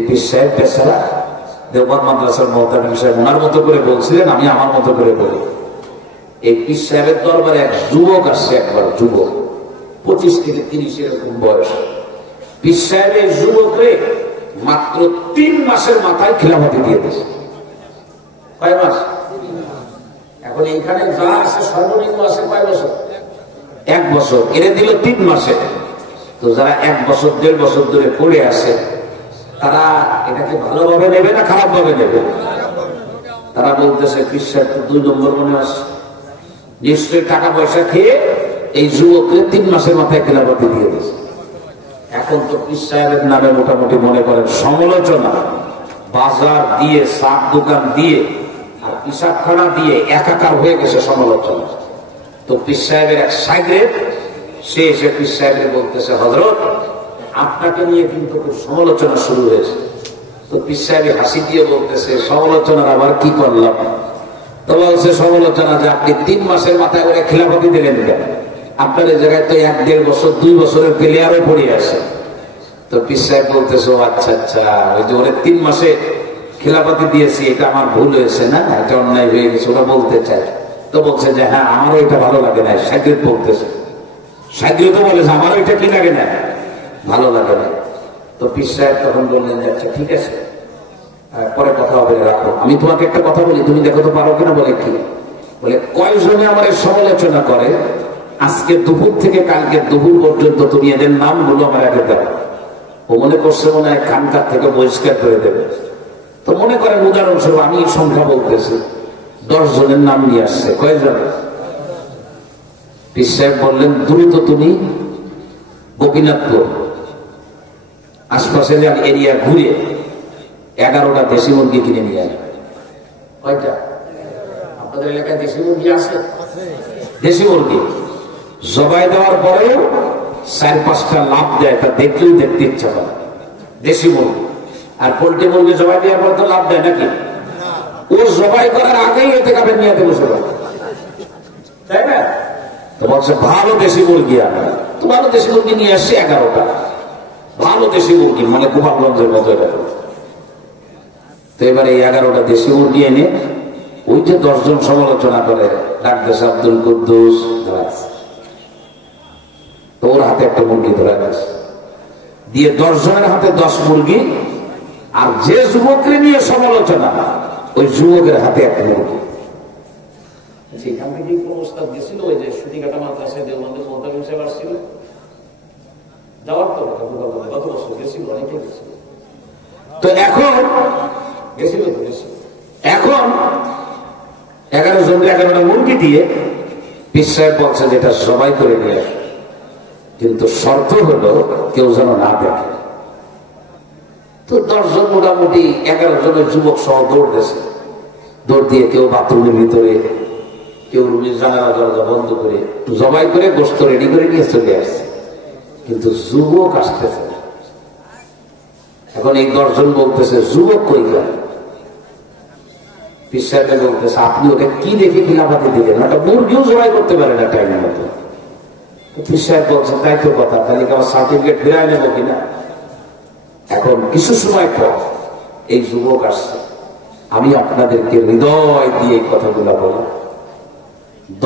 পীর সাহেব বেচারা দেওবন্দ মাদ্রাসার মোহতামিম সাহেব ওনার মতো করে বলছিলেন, আমি আমার মতো করে বলি। এই পীর সাহেবের দরবারে এক যুবক আসছে, একবার যুবক 25 থেকে 30 এরকম বয়স। পীর সাহেবের যুবকরে মাত্র 3 মাসের মাথায় খিলাফতি দিয়ে দিয়েছে। কয় মাস? এখন এইখানে যা আছে সর্বনিম্ন আছে কয় বছর? 1 বছর। এনে দিল 3 মাসে। তো যারা 1 বছর 1.5 বছর ধরে পড়ে আসে তারা এটাকে ভালোভাবে নেবে না খারাপ ভাবে নেবে? তারা বলতেছে পীর সাহেব তো 2 নম্বর মনে আসে, নিশ্চয়ই টাকা পয়সা খেয়ে এই যুবককে 3 মাসের মাথায় খিলাফতি দিয়ে দিয়েছে। এখন তো পীর সাহেবের নামে মোটামুটি মনে করেন সমালোচনা, বাজার দিয়ে, সার দোকান দিয়ে আর পিসাবখানা দিয়ে একাকার হয়ে গেছে সমালোচনা। তো পীর সাহেবের এক শাইখের সে এসে পীর সাহেবের বলতেছে, হযরত আপনাকে নিয়ে কিন্তু খুব সমালোচনা শুরু হয়েছে। তো পীর সাহেব হাসি দিয়ে বলতেছে, সমালোচনার আবার কি করলাম? তো বলছে সমালোচনা যে আপনি 3 মাসের মাথায় ওরা খিলাফতি দিলেন কেন? আপনার এই জায়গায় তো 1-1.5 বছর 2 বছরের প্লেয়ারও পড়ে আসে। তো পীর সাহেব বলতেছে, আচ্ছা আচ্ছা, ওই যে ওরা 3 মাসে খিলাফতি দিয়েছি, এটা আমার ভুল হয়েছে না, এটা অন্যায় হয়ে গেছে, ওটা বলতে চাই। তো বলছে যে হ্যাঁ, আমারও এটা ভালো লাগে না। শাইখ বলতেছে, শাইখ তো বলেছে আমারও এটা কি লাগে না, ভালো লাগে না। তো পীর সাহেব তখন বললেন, আচ্ছা ঠিক আছে, পরে কথা হবে, রাখো। আমি তোমাকে একটা কথা বলি, তুমি দেখো তো পারো কিনা। বলে কি? বলে কয়জনে আমার সমালোচনা করে, আজকে দুপুর থেকে কালকে দুপুর পর্যন্ত তুমি এদের নামগুলো আমার আগে দাও। ও মনে করছে মনে হয় খানকার থেকে বহিষ্কার করে দেবে। তো মনে করেন উদাহরণস্বরূপ আমি সংখ্যা বলতেছি, 10 জনের নাম নিয়ে আসছে। কয়জন? পীর সাহেব বললেন, দ্রুত তুমি গোপীনাথপুর আশপাশের এরিয়া ঘুরে 11টা দেশি মুরগি কিনে নিয়ে আসবে। কয়টা? আপনাদের এলাকায় দেশি মুরগি আছে? দেশি মুরগি জবাই দেওয়ার পরেও 4-5টা লাভ দেয়, তা দেখলেও দেখতে ইচ্ছা করে। দেশি মুরগি আর পোল্ট্রি মুরগি জবাই দেওয়ার পরে তো লাভ দেয় নাকি? ও জবাই করার আগেই এতে কাপের নিয়ে বসে পারে, তাই না? তো বলছে ভালো দেশি মুরগি আনা। তো ভালো দেশি মুরগি নিয়ে আসছে 11টা ভালো দেশি মুরগি, মানে গোপালগঞ্জের মতো এটা। তো এবারে 11টা দেশি মুরগি এনে ওই যে 10 জন সমালোচনা করে ডাকতেছে আব্দুল কুদ্দুস, তো ওর হাতে একটা মুরগি ধরে গেছে দিয়ে 10 জনের হাতে 10 মুরগি, আর যে যুবককে নিয়ে সমালোচনা ওই যুবকের হাতে একটা মুরগি। সেখান থেকে প্রস্তাব গেছিল ওই যে সুতিকাটা মাদ্রাসায় দেওবন্দের মোহতামিম সাহেব আসছিল, যাওয়ার তো গত বছর গেছিল, অনেকে গেছিল। তো এখন গেছিল, এখন 11 জনকে 11টা মুরগি দিয়ে পীর সাহেব বলছে যেটা সবাই করে নিয়ে আসে, কিন্তু শর্ত হলো কেউ যেন না দেখে। তো 10 জন মোটামুটি 11 জনের যুবক সহ দৌড় দিয়েছে। দৌড় দিয়ে কেউ বাথরুমের ভিতরে, কেউ রুমের জানালা দরজা বন্ধ করে জবাই করে গোশত রেডি করে নিয়ে চলে আসছে, কিন্তু যুবক আসতেছে না। এখন এই 10 জন বলতেছে যুবক কই গেল? পীর সাহেব বলতেছে আপনি ওকে কি দেখে খিলাফতি দিলেন? ওটা মুরগিও জবাই করতে পারে না টাইমের মতো। পীর সাহেব বলছে তাই তো কথা, তাহলে আমার সার্টিফিকেট ফিরাই নেবো কিনা? এখন কিছু সময় পর এই যুবক আসছে। আমি আপনাদেরকে হৃদয় দিয়ে এই কথাগুলো বলা,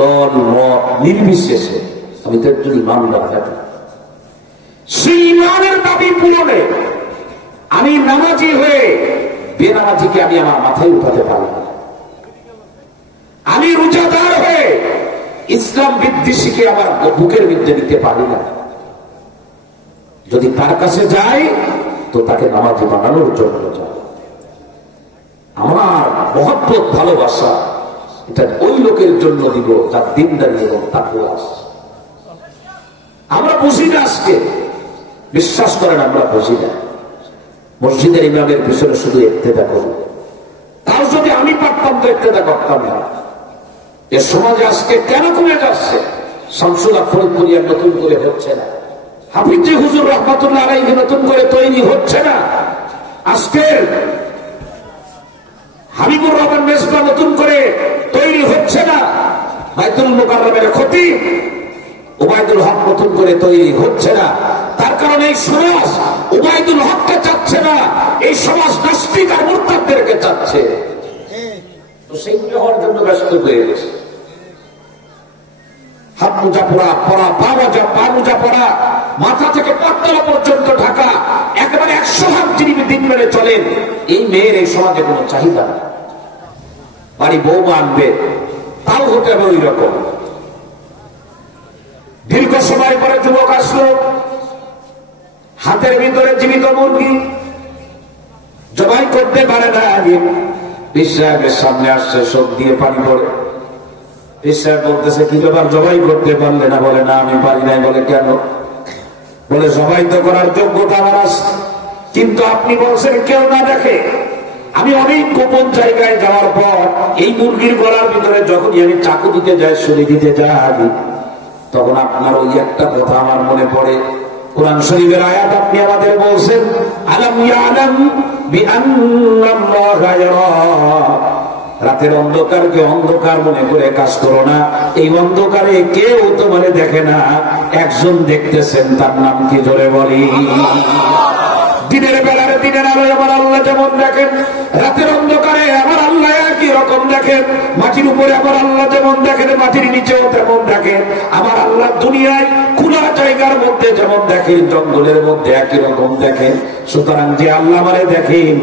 দল মত নির্বিশেষে, আমি তো একটু ইমানদার থাকি, সেই ইমানের দাবি পূরণে আমি নামাজি হয়ে বেনামাজিকে আমি আমার মাথায় উঠাতে পারি না। আমি রোজাদার হয়ে ইসলাম বিদ্বেষীকে আমার বুকের মধ্যে নিতে পারি না। যদি তার কাছে যাই তো তাকে নামাজি বানানোর জন্য যাই। আমার মহব্বত ভালোবাসা এটা ওই লোকের জন্য দিব যার দিনদারি এবং তাকওয়া আছে। আমরা বুঝি না, আজকে বিশ্বাস করেন আমরা বুঝি না। মসজিদের ইমামের পিছনে শুধু ইক্তেদা করি, তাও যদি আমি পারতাম তো ইক্তেদা করতাম না। এ সমাজে আজকে কেন কমে যাচ্ছে? শামসুল হক ফরিদপুরিয়া নতুন করে হচ্ছে না, হাফিজ হুজুর রহমাতুল্লাহ আলাইহি নতুন করে তৈরি হচ্ছে না। আজকের হাবিবুর রহমান মেজবা নতুন করে তৈরি হচ্ছে না, বাইতুল মুকাররমের খতিব উবাইদুল হক নতুন করে তৈরি হচ্ছে না। তার কারণে এই সমাজ উবাইদুল হককে চাচ্ছে না, এই সমাজ নাস্তিক আর মুরতাদদেরকে চাচ্ছে। তো সেইগুলো হওয়ার জন্য ব্যস্ত হয়ে গেছে। হাত মোজা পরা, পা মোজা পরা, মাথা থেকে পাতলা পর্যন্ত ঢাকা, একেবারে 100 ভাগ যিনি দিন মেনে চলেন, এই মেয়ের এই সমাজে কোনো চাহিদা না। বাড়ি বউ আনবে, তাও হতে হবে ওই রকম। দীর্ঘ সময় পরে যুবক আসলো, হাতের ভিতরে জীবিত মুরগি, জবাই করতে পারে না। আগে সাহেবের সামনে আসছে, সব দিয়ে পানি পড়ে। সাহেব বলতেছে, কি ব্যাপার, জবাই করতে পারলে না? বলে, না আমি পারি নাই। বলে, কেন? বলে, জবাই তো করার যোগ্যতা আমার আছে, কিন্তু আপনি বলছেন কেউ না দেখে। আমি অনেক গোপন জায়গায় যাওয়ার পর এই মুরগির গলার ভিতরে যখনই আমি চাকু দিতে যাই, ছুরি দিতে যাই, তখন আপনার ওই একটা কথা আমার মনে পড়ে। কোরআন শরীফের আয়াত আপনি আমাদের বলছেন, আলাম ইয়ালাম বিআন্নাল্লাহা ইয়ারা। রাতের অন্ধকারকে অন্ধকার মনে করে কাজ করো না, এই অন্ধকারে কেউ তোমারে দেখে না, একজন দেখতেছেন, তার নাম কি? জোরে বলি। দিনের বেলায় দিনের আলোয় আমার আল্লাহ যেমন দেখেন, রাতের অন্ধকারে আমার আল্লাহ একই রকম দেখেন। মাটির উপরে আমার আল্লাহ যেমন দেখেন, মাটির নিচেও তেমন দেখেন। আমার আল্লাহ দুনিয়ায় খোলা জায়গার মধ্যে যেমন দেখেন, জঙ্গলের মধ্যে একই রকম দেখেন। সুতরাং যে আল্লাহ আমারে দেখেন,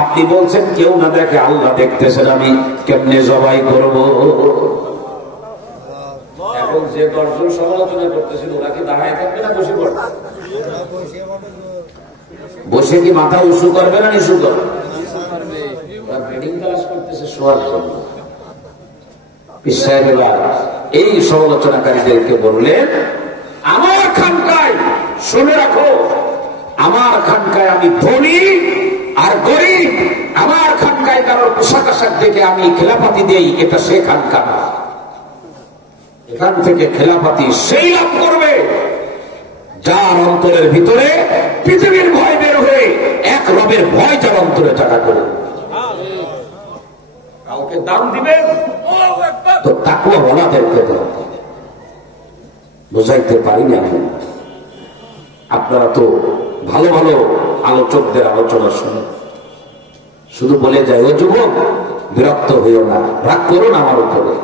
আপনি বলছেন কেউ না দেখে, আল্লাহ দেখতেছেন, আমি কেমনে জবাই করব? এখন যে 10 জন সমালোচনা করতেছিল, ওরা কি দাঁড়ায় থাকবে না বসে পড়বে? বসে কি মাথা উঁচু করবে না নিচু করবে? ব্রিডিং ক্লাস করতেছে শোয়ার জন্য। এই সমালোচনাকারীদেরকে বললেন, আমার খানকায়, শুনে রাখো, আমার খানকায় আমি ধনী আর গরিব, আমার খানকায় কারোর পোশাক আশাক দেখে আমি খেলাপাতি দেই, এটা সে খানকা না। এখান থেকে খেলাপাতি সেই লাভ করবে যার অন্তরের ভিতরে পৃথিবীর ভয় বের হয়ে এক রবের ভয় যার অন্তরে জায়গা করে। কাউকে দান দিবেন তো তাকওয়া ওয়ালাদেরকে দান। বুঝাইতে পারি না। আপনারা তো ভালো ভালো আলোচকদের আলোচনা শুনে শুধু বলে যায়, ও যুবক বিরক্ত হইও না, রাগ করো না আমার উপরে।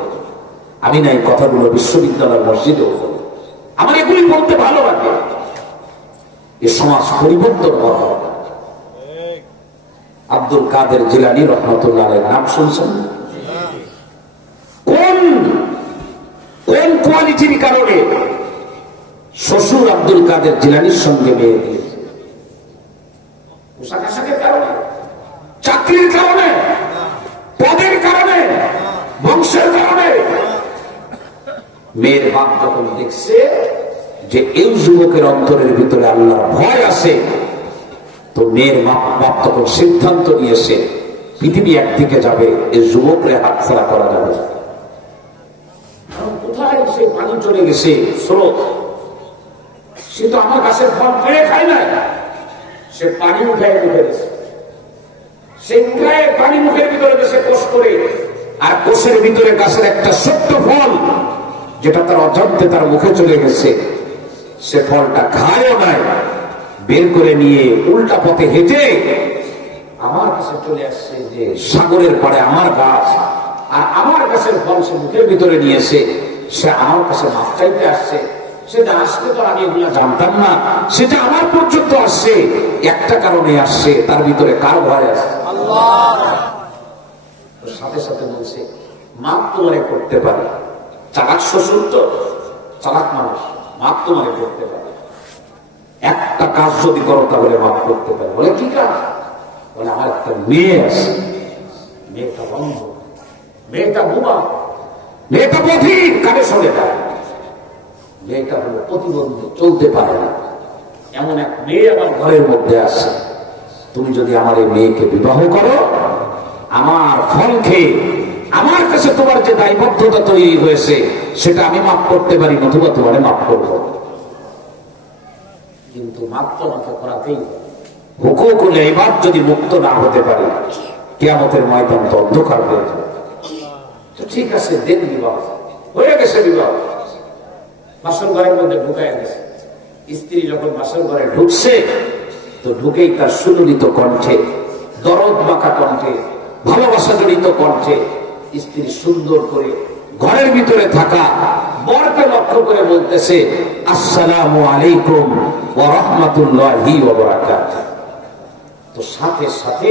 আমি না এই কথাগুলো বিশ্ববিদ্যালয়ের মসজিদেও বলি, আমার এগুলি বলতে ভালো লাগে। এ সমাজ পরিবর্তন হওয়া দরকার। আব্দুল কাদের জিলানী রহমতুল্লাহ আলাইহির নাম শুনছেন? কোন কোন কোয়ালিটির কারণে শ্বশুর আব্দুল কাদের জিলানীর সঙ্গে বিয়ে দিয়েছে? পোশাক আশাকের কারণে, চাকরির কারণে, পদের কারণে, বংশের কারণে? মেয়ের বাপ যখন দেখছে যে এই যুবকের অন্তরের ভিতরে আল্লাহর ভয় আছে, তো মেয়ের বাপ তখন সিদ্ধান্ত নিয়েছে, পৃথিবী একদিকে যাবে, এই যুবকরে হাত ছাড়া করা যাবে। কোথায় সে পানি চলে গেছে, স্রোত, সে তো আমার গাছের ফল পেয়ে খায় না, সে পানি উঠায় মুখে গেছে, সে উঠায় পানি মুখের ভিতরে গেছে কোষ করে, আর কোষের ভিতরে গাছের একটা ছোট্ট ফল যেটা তার অজান্তে তার মুখে চলে গেছে, সে ফলটা খায়ও নাই, বের করে নিয়ে উল্টা পথে হেঁটে আমার কাছে চলে আসছে যে সাগরের পাড়ে আমার গাছ, আর আমার গাছের ফল সে মুখের ভিতরে নিয়েছে। সে আমার কাছে মাপ চাইতে আসছে। সেটা আসলে তো আমি এগুলো জানতাম না, সেটা আমার পর্যন্ত আসছে একটা কারণে আসছে, তার ভিতরে কার ভয় আছে? সাথে সাথে বলছে, মাপ তোমারে করতে পারে। চালাক শ্বশুর তো, চালাক মানুষ, মাপ তোমারে করতে পারে। একটা কাজ যদি করো তাহলে মাপ করতে পারে। বলে কি কাজ? বলে আমার একটা মেয়ে আছে, মেয়েটা বন্ধ, মেয়েটা বোমা, মেয়েটা বধির, কানে শোনে না, মেয়েটা হলো প্রতিবন্ধী, চলতে পারে না, এমন এক মেয়ে আমার ঘরের মধ্যে আছে। তুমি যদি আমার এই মেয়েকে বিবাহ করো, আমার ফল খেয়ে আমার কাছে তোমার যে দায়বদ্ধতা তৈরি হয়েছে সেটা আমি মাফ করতে পারি, নতুবা তোমারে মাফ করবো। কিন্তু মাফ তোমাকে করাতেই হুকুকুল ইবাদ যদি মুক্ত না হতে পারে, কিয়ামতের ময়দান তো অন্ধকার হয়ে যাবে। তো ঠিক আছে, দেন বিবাহ হয়ে গেছে, বিবাহ বাসর ঘরের মধ্যে ঢুকায় গেছে। স্ত্রী যখন বাসর ঘরে ঢুকছে, তো ঢুকেই তার সুললিত কণ্ঠে, দরদ মাখা কণ্ঠে, ভালোবাসা জড়িত কণ্ঠে স্ত্রী সুন্দর করে ঘরের ভিতরে থাকা বরকে লক্ষ্য করে বলতেছে, আসসালামু আলাইকুম ওয়া রাহমাতুল্লাহি ওয়া বারাকাতুহু। তো সাথে সাথে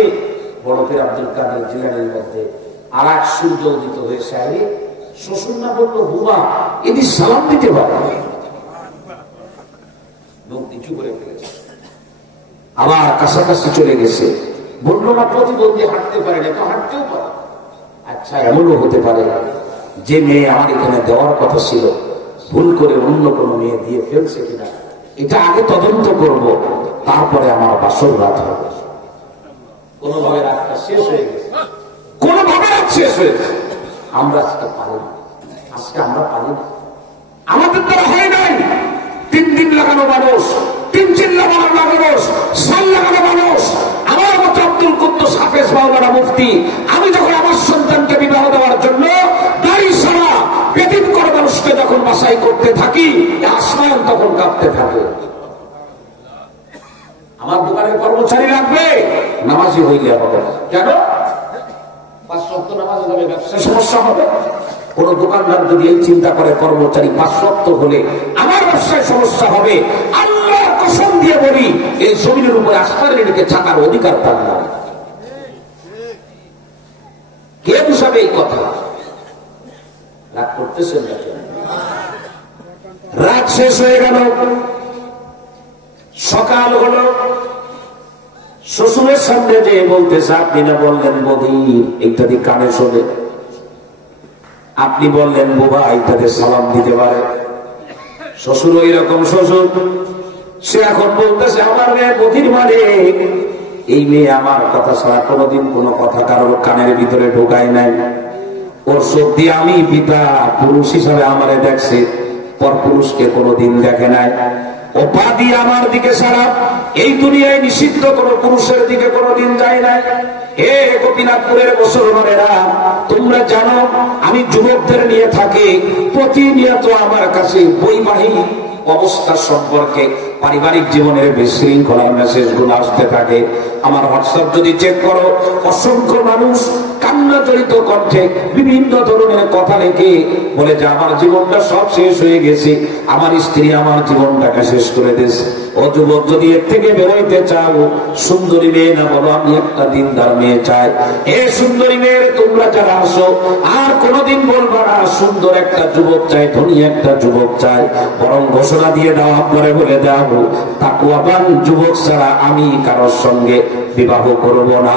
বড় পীর আব্দুল কাদের জিলানীর মধ্যে আর এক সূর্য উদিত হয়েছে। আরে শ্বশুর না বললো, বুবা এদি সালাম দিতে পারে, মুখ নিচু করে ফেলেছে, আবার কাছাকাছি চলে গেছে। বললো না প্রতিবন্ধী হাঁটতে পারে না, তো হাঁটতেও পারে। আচ্ছা, এমনও হতে পারে যে মেয়ে আমার এখানে দেওয়ার কথা ছিল, ভুল করে অন্য কোনো মেয়ে দিয়ে ফেলছে কিনা, এটা আগে তদন্ত করব, তারপরে আমার বাসর রাত হবে। কোনোভাবে রাতটা শেষ হয়ে গেছে, কোনোভাবে রাত শেষ হয়ে গেছে। আমরা আজকে পারি না, আজকে আমরা পারি না, আমাদের দ্বারা হয় নাই। 3 দিন লাগানো মানুষ, 3 চিল্লা লাগানো মানুষ, সাল লাগানো মানুষ, আমার মতো আব্দুল কুদ্দুস হাফেজ মাওলানা মুফতি, আমি যখন আমার সন্তানকে বিবাহ দেওয়ার জন্য দাড়ি ছাড়া বেদিন করে মানুষকে যখন বাছাই করতে থাকি, আসমান তখন কাঁপতে থাকে। আমার দোকানে কর্মচারী লাগবে, নামাজি হইলে হবে না। কেন? 5 ওয়াক্ত নামাজ হলে ব্যবসায় সমস্যা হবে। কোন দোকানদার যদি এই চিন্তা করে কর্মচারী 5 ওয়াক্ত হলে আমার ব্যবসায় সমস্যা হবে, আল্লাহর কসম দিয়ে বলি, এই জমিনের উপরে আসমানের দিকে থাকার অধিকার তার না। কে বুঝাবে এই কথা? রাগ করতেছেন না? রাত শেষ হয়ে গেল, সকাল হলো। শ্বশুরের সামনে যে বলতেছে, আপনি না বললেন বদির ইত্যাদি কানে শোনে, আপনি বললেন বুবা ইত্যাদি সালাম দিতে পারে। শ্বশুর ওই রকম শ্বশুর, সে এখন বলতেছে আমার মেয়ে বদির, মানে এই মেয়ে আমার কথা ছাড়া কোনোদিন কোনো কথা কারোর কানের ভিতরে ঢোকায় নাই। ওর সত্যি আমি পিতা পুরুষ হিসাবে আমারে দেখছে, পর পুরুষকে কোনোদিন দেখে নাই। ও পা দিয়ে আমার দিকে ছাড়া এই দুনিয়ায় নিষিদ্ধ কোন পুরুষের দিকে কোনোদিন যায় নাই। হে গোপীনাথপুরের মুসলমানেরা, তোমরা জানো আমি যুবকদের নিয়ে থাকি, প্রতিনিয়ত আমার কাছে বৈবাহিক অবস্থা সম্পর্কে পারিবারিক জীবনের বিশৃঙ্খলার মেসেজ গুলো আসতে থাকে। আমার হোয়াটসঅ্যাপ যদি চেক করো, অসংখ্য মানুষ কান্না জড়িত কণ্ঠে বিভিন্ন ধরনের কথা লিখে বলে যে আমার জীবনটা সব শেষ হয়ে গেছে, আমার স্ত্রী আমার জীবনটাকে শেষ করে দিয়েছে। ও যুবক, যদি এর থেকে বেরোইতে চাও, সুন্দরী মেয়ে না বলো, আমি একটা দিনদার মেয়ে চাই। এ সুন্দরী মেয়ের তোমরা যারা আসো, আর কোনোদিন বলবা না সুন্দর একটা যুবক চাই, ধনী একটা যুবক চাই, বরং ঘোষণা দিয়ে দাও, আপনারে বলে দাও, তাকওয়াবান যুবক ছাড়া আমি কারোর সঙ্গে বিবাহ করব না।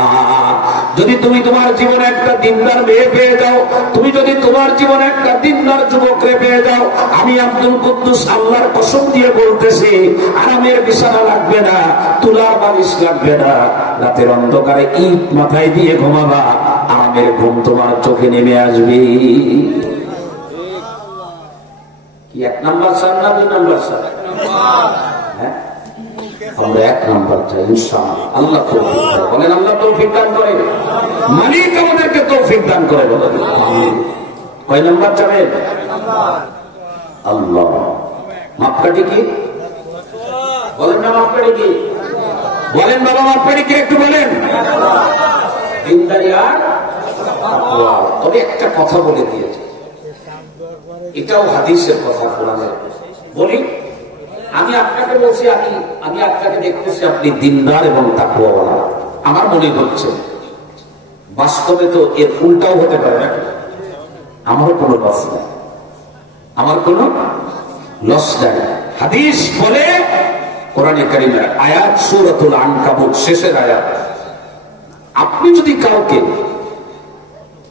যদি তুমি তোমার জীবনে একটা দিনদার মেয়ে পেয়ে যাও, তুমি যদি তোমার জীবনে একটা দিনদার যুবকরে পেয়ে যাও, আমি আব্দুল কুদ্দুস আল্লাহর কসম দিয়ে বলতেছি, আরামের বিছানা লাগবে না, তুলার বালিশ লাগবে না, রাতের অন্ধকারে ইট মাথায় দিয়ে ঘুমাবা, আরামের ঘুম তোমার চোখে নেমে আসবে। কি 1 নাম্বার স্যার না 2 নাম্বার স্যার? হ্যাঁ, আমরা 1 নাম্বার চাই ইনশাআল্লাহ। আল্লাহ তৌফিক দেয়, বলেন আল্লাহ তৌফিক দান করে, মালিক আমাদেরকে তৌফিক দান করে। বলেন কয় নাম্বার চাবেন? আল্লাহ। মাপকাঠি কি বলেন না? মাপকাঠি কি বলেন বাবা? মাপকাঠি কি একটু বলেন? দিনদারি আর তাকওয়া। তবে একটা কথা বলে দিয়েছে, এটাও হাদিসের কথা, কোরআনের বলি। আমি আপনাকে বলছি, আমি আপনাকে দেখতেছি আপনি দিনদার এবং তাকওয়াওয়ালা, আমার মনে হচ্ছে বাস্তবে তো এর উল্টাও হতে পারে না। আমারও কোনো লস নাই, আমার কোনো লস নাই। হাদিস বলে, কোরআনে কারীমের আয়াত, সূরাতুল আনকাবুত শেষের আয়াত, আপনি যদি কাউকে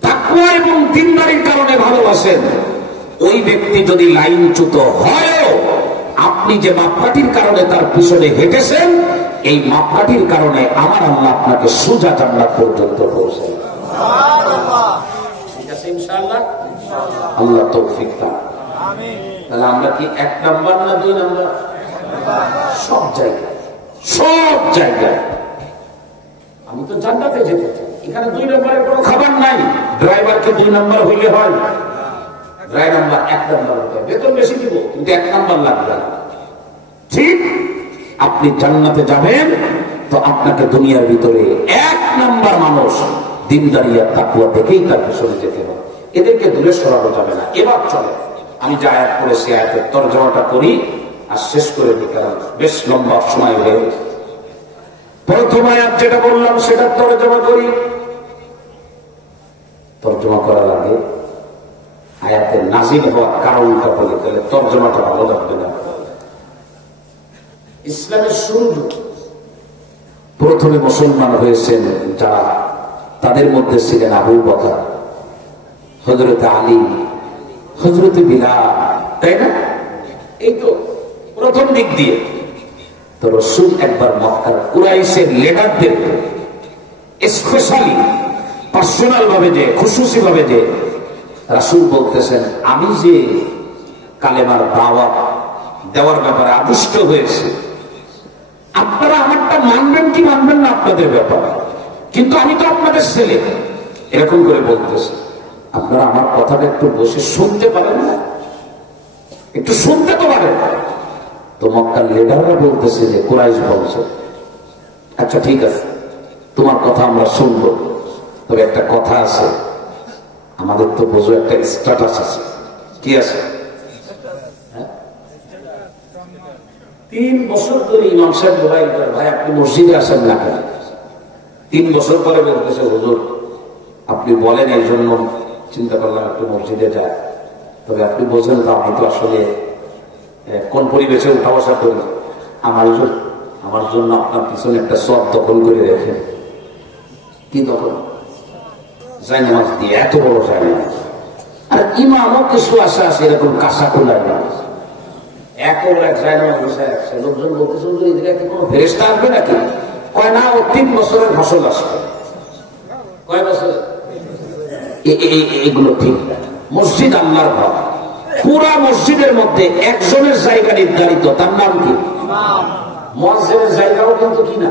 তাকওয়া এবং দিনদারির কারণে ভালোবাসেন, ওই ব্যক্তি যদি লাইনচ্যুত হয়, আপনি যে মাপকাঠির কারণে তার পিছনে হেঁটেছেন, এই মাপকাঠির কারণে আমার আল্লাহ আপনাকে সোজা জান্নাত পর্যন্ত পৌঁছায়। ঠিক আছে ইনশাআল্লাহ? আল্লাহ তৌফিক দান। তাহলে আমরা কি 1 নাম্বার না 2 নাম্বার? সব জায়গায়, সব জায়গায় তো জান্নাতে যেতে চাই, এখানে 2 নম্বরের কোনো খাবার নাই। ড্রাইভারকে 2 নম্বর হইলে হয়? ড্রাইভার 1 নম্বর হতে হয়, বেতন বেশি দিব কিন্তু 1 নম্বর লাগবে না। ঠিক আপনি জান্নাতে যাবেন তো আপনাকে দুনিয়ার ভিতরে 1 নম্বর মানুষ দিনদারি আর তাকওয়া দেখেই তার পেছনে যেতে হবে, এদেরকে দূরে সরানো যাবে না। এবার চলে আমি যে আয়াত পড়েছি আয়াতের তরজমাটা করি আর শেষ করে দিই, কারণ বেশ লম্বা সময় হয়ে গেছে। প্রথম আয়াত যেটা বললাম সেটা তরজমা করি। তরজমা করার আগে আয়াতের নাজিল হওয়ার কারণটা বলে, তাহলে তরজমাটা ভালো লাগবে না। ইসলামের শুরু প্রথমে মুসলমান হয়েছেন যারা, তাদের মধ্যে ছিলেন আবু বকর, হযরত আলী, হযরত বিলাল, তাই না? এই তো প্রথম দিক দিয়ে। তো রাসূল একবার মক্কার কুরাইশের লিডারদের স্পেশালি পার্সোনাল ভাবে যে, খুশুসি ভাবে যে রাসূল বলতেছেন, আমি যে কালেমার দাওয়াত দেওয়ার ব্যাপারে আদিষ্ট হয়েছে, আপনারা আমারটা মানবেন কি মানবেন না আপনাদের ব্যাপার, কিন্তু আমি তো আপনাদের ছেলে, এরকম করে বলতেছে। আপনারা আমার কথাটা একটু বসে শুনতে পারেন না? একটু শুনতে তো পারেন। তো মক্কার লিডাররা বলতেছে যে, কুরাইশ বলছে, আচ্ছা ঠিক আছে তোমার কথা আমরা শুনবো, তবে একটা কথা আছে, আমাদের তো বোঝো একটা স্ট্যাটাস আছে। কি আছে? 3 বছর ধরে ইমাম সাহেব মোবাইল করে, ভাই আপনি মসজিদে আসেন না কেন? 3 বছর পরে বলতেছে, হুজুর আপনি বলেন এই জন্য চিন্তা করলাম একটু মসজিদে যায়। তবে আপনি বোঝেন তো আমি তো আসলে কোন পরিবেশে উঠা বসা করি, আমার জন্য আপনার পিছনে একটা সব দখল করে রেখে। কি দখল? জায়নামাজ দিয়ে, এত বড় জায়নামাজ। আর ইমামও কিছু আশা আছে এরকম কাঁসা খোলায় না, এত বড় এক জায়নামাজ বসে আছে। লোকজন বলতেছে, এদিকে কোনো ফেরেশতা আসবে নাকি? কয় না, ও 3 বছরের ফসল আসবে। কয় বছর? এগুলো ঠিক না। মসজিদ আল্লাহর ঘর, পুরা মসজিদের মধ্যে একজনের জায়গা নির্ধারিত, তার নাম কি? মুয়াজ্জিনের জায়গাও কিন্তু কি না,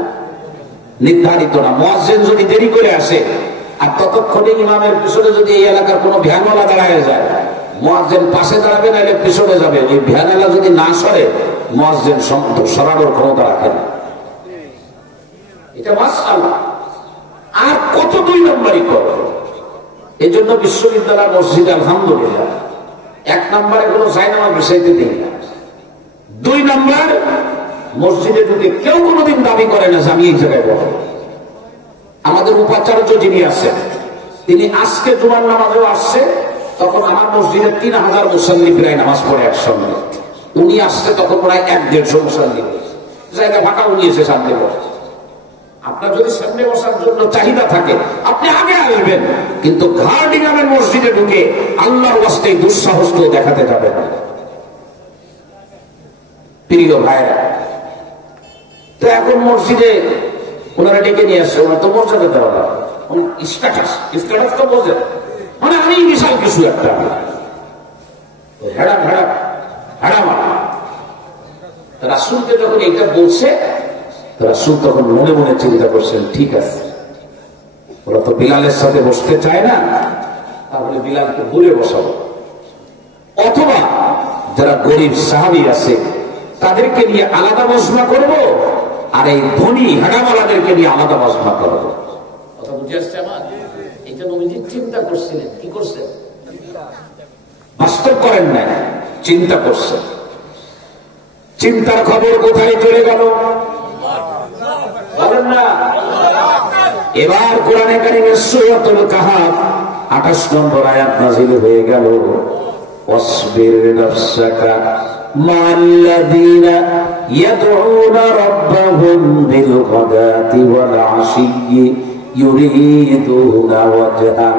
নির্ধারিত না। মুয়াজ্জিন যদি দেরি করে আসে আর ততক্ষণে ইমামের পিছনে যদি এই এলাকার কোনো ভ্যানওয়ালা দাঁড়ায় যায়, মুয়াজ্জিন পাশে দাঁড়াবে, নাহলে পিছনে যাবে। ওই ভ্যানওয়ালা যদি না সরে, মুয়াজ্জিন সরানোর ক্ষমতা রাখে না। এটা মাশআল্লাহ। আর কত 2 নম্বরই করবে। এই জন্য বিশ্ববিদ্যালয় মসজিদ আলহামদুলিল্লাহ 1 নম্বরে কোনো জায়নামাজ বিষয়তে দেই না। 2 নম্বর, মসজিদে ঢুকে কেউ কোনোদিন দাবি করে না যে আমি এই জায়গায় বসবো। আমাদের উপাচার্য যিনি আছেন, তিনি আজকে জুমার নামাজেও আসছে, তখন আমার মসজিদে 3000 মুসল্লি প্রায় নামাজ পড়ে একসঙ্গে। উনি আসছে তখন প্রায় 1-150 মুসল্লি, জায়গা ফাঁকা, উনি এসে সামনে বসে। আপনার যদি সামনে বসার জন্য চাহিদা থাকে আপনি আগে আসবেন, কিন্তু ঘাড় ইমামের মসজিদে ঢুকে আল্লাহর ওয়াস্তে দুঃসাহস কেউ দেখাতে যাবে না। প্রিয় ভাইরা, তো এখন মসজিদে ওনারা ডেকে নিয়ে আসছে, ওনার তো মর্যাদা দেওয়া না, স্ট্যাটাস তো বোঝে, মানে আমি বিশাল কিছু একটা হেডা ভেড়া হেডা মারা। রাসূলকে যখন এইটা বলছে, রাসূল তখন মনে মনে চিন্তা করছেন, ঠিক আছে ওরা তো বিলালের সাথে বসতে চায় না, তাহলে বিলালকে দূরে বসাবো, অথবা যারা গরিব সাহাবী আছে তাদেরকে নিয়ে আলাদা বসনা করব, আর এই ধনী হেডামালাদেরকে নিয়ে আলাদা বসনা করবো। কথা বুঝে আসছে আমার? এটা নবীজি চিন্তা করছিলেন। কি করছেন? বাস্তব করেন নাই, চিন্তা করছেন। চিন্তার খবর কোথায় চলে গেল বলেন না? এবার কোরআনে কারিমের সূরাতুল কাহাফ 28 নম্বর আয়াত নাযিল হয়ে গেল। ওয়াসবির নাফসাকা মা'আল্লাযীনা ইয়াদউনা রাব্বাহুম বিল গাদাতি ওয়াল আশিয়্যি ইউরিদুনা ওয়াজহা।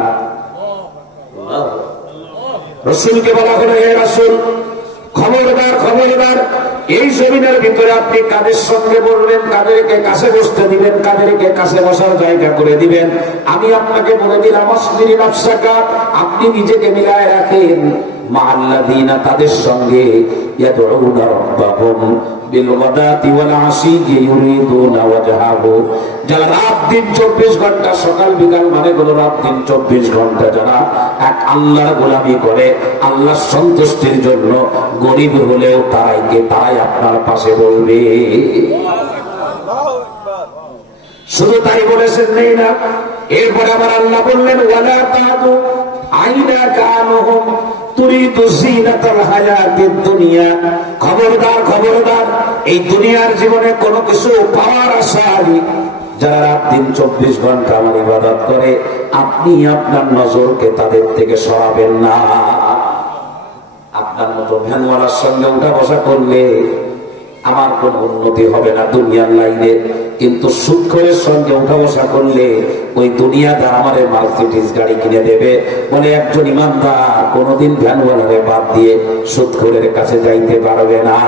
রাসূলকে বলা হলো, হে রাসূল খবরদার খবরদার, এই জমিনের ভিতরে আপনি কাদের সঙ্গে বলবেন, কাদেরকে কাছে বসতে দিবেন, কাদেরকে কাছে বসার জায়গা করে দিবেন। আমি আপনাকে বলে দিলাম, আসবির নাফসাকা, আপনি নিজেকে মিলায় রাখেন মা'আল্লাযীনা, তাদের সঙ্গে ইয়াদউনা রাব্বাহুম বিল গাদাতি ওয়াল আশিয়্যি ইউরিদুনা ওয়াজহাহু, যারা রাত দিন 24 ঘন্টা, সকাল বিকাল মানে হলো রাত দিন 24 ঘন্টা যারা এক আল্লাহর গোলামি করে আল্লাহর সন্তুষ্টির জন্য, গরিব হলেও তারাই আপনার পাশে বলবে। শুধু তাই বলেছেন নেই না, এরপরে আবার আল্লাহ বললেন ওয়ালা তাদু আইনা কানুহুম তুরিদু জিনাতাল হায়াতিদ দুনিয়া। খবরদার খবরদার, এই দুনিয়ার জীবনে কোনো কিছু পাওয়ার আশায় যারা রাত দিন 24 ঘন্টা আমার ইবাদত করে, আপনি আপনার নজরকে তাদের থেকে সরাবেন না। আপনার মতো ভ্যানওয়ালার সঙ্গে উঠা বসা করলে আমার কোন উন্নতি হবে না দুনিয়ার লাইনে, কিন্তু সুদখোরের সঙ্গে উঠা বসা করলে ওই দুনিয়াদার আমারে মার্সিডিজ গাড়ি কিনে দেবে বলে একজন ইমানদার কোনদিন ভ্যানওয়ালারে বাদ দিয়ে সুদখোরের কাছে যাইতে পারবে না।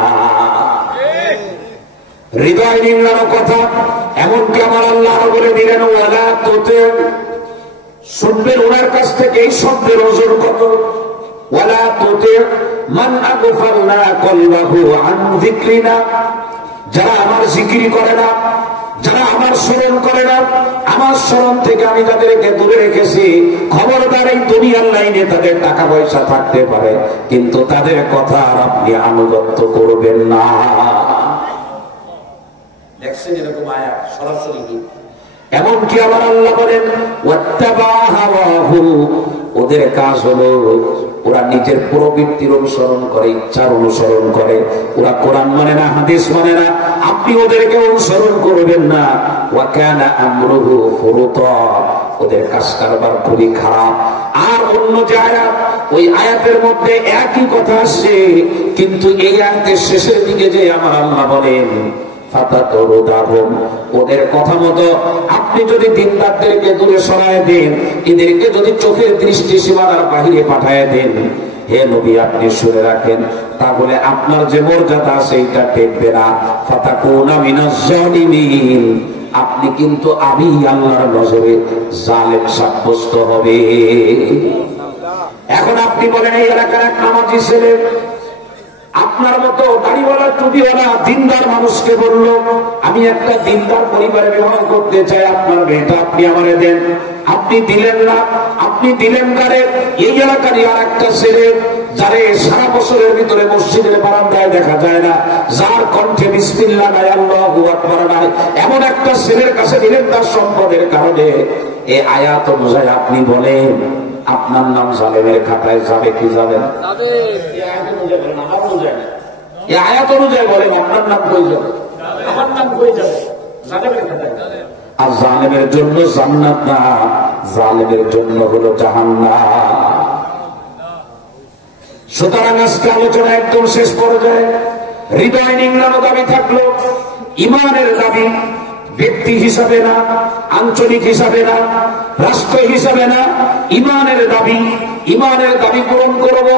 হৃদয় নিংড়ানো কথা, এমনকি আমার আল্লাহ বলে দিলেন ওয়ালা তুতি, শুনবেন ওনার কাছ থেকে এই শব্দের ওজন কত। ওয়ালা তুতি মান আগফালনা কলবাহু আন যিকরিনা, যারা আমার জিকির করে না, যারা আমার স্মরণ করে না, আমার স্মরণ থেকে আমি যাদেরকে দূরে রেখেছি, খবরদার এই দুনিয়ার লাইনে তাদের টাকা পয়সা থাকতে পারে, কিন্তু তাদের কথা আর আপনি আনুগত্য করবেন না। দেখছেন এরকম আয়াত সরাসরি কি? এমনকি আমার আল্লাহ বলেন ওয়াত্তাবা হাওয়াহু, ওদের কাজ হলো ওরা নিজের প্রবৃত্তির অনুসরণ করে, ইচ্ছার অনুসরণ করে। ওরা কোরআন মানে না, হাদিস মানে না, আপনি ওদেরকে অনুসরণ করবেন না। ওয়া কানা আমরুহু ফুরুতা, ওদের কাজ কারবার খুবই খারাপ। আর অন্য যে আয়াত, ওই আয়াতের মধ্যে একই কথা আসছে, কিন্তু এই আয়াতের শেষের দিকে যে আমার আল্লাহ বলেন ওদের কথা মতো আপনি যদি দিনদারদেরকে দূরে সরায় দেন, এদেরকে যদি চোখের দৃষ্টি সীমানার বাহিরে পাঠায় দেন, হে নবী আপনি শুনে রাখেন, তাহলে আপনার যে মর্যাদা সেইটা টেকবে না। ফাতাকুনা মিনাজ জালিমিন, আপনি কিন্তু আমি আল্লাহর নজরে জালেম সাব্যস্ত হবে। এখন আপনি বলেন এই এলাকার এক নামাজি ছেলে আপনার মতো দাড়িওয়ালা টুপিওয়ালা দিনদার মানুষকে বলল আমি একটা দিনদার পরিবারে বিবাহ করতে চাই, আপনার মেয়েটা আপনি আমারে দেন। আপনি দিলেন না, আপনি দিলেন কারে? এই এলাকারই আর একটা ছেলে যারে সারা বছরের ভিতরে মসজিদের বারান্দায় দেখা যায় না, যার কণ্ঠে বিসমিল্লাহ নাই, আল্লাহু আকবার নাই, এমন একটা ছেলের কাছে দিলেন তার সম্পদের কারণে। এই আয়াত অনুযায়ী আপনি বলেন আপনার নাম জালেমের খাতায় যাবে কি যাবে না? এই আয়াত অনুযায়ী বলেন আপনার নাম কই যাবে? আমার নাম কই যাবে? জালেমের খাতায়। আর জালেমের জন্য জান্নাত না, জালেমের জন্য হলো জাহান্নাম। সুতরাং আজকে আলোচনা একদম শেষ পর্যায়ে। হৃদয় নিংড়ানো দাবি থাকলো, ইমানের দাবি ব্যক্তি হিসাবে না, আঞ্চলিক হিসাবে না, রাষ্ট্র হিসাবে না, ইমানের দাবি। ইমানের দাবি পূরণ করব।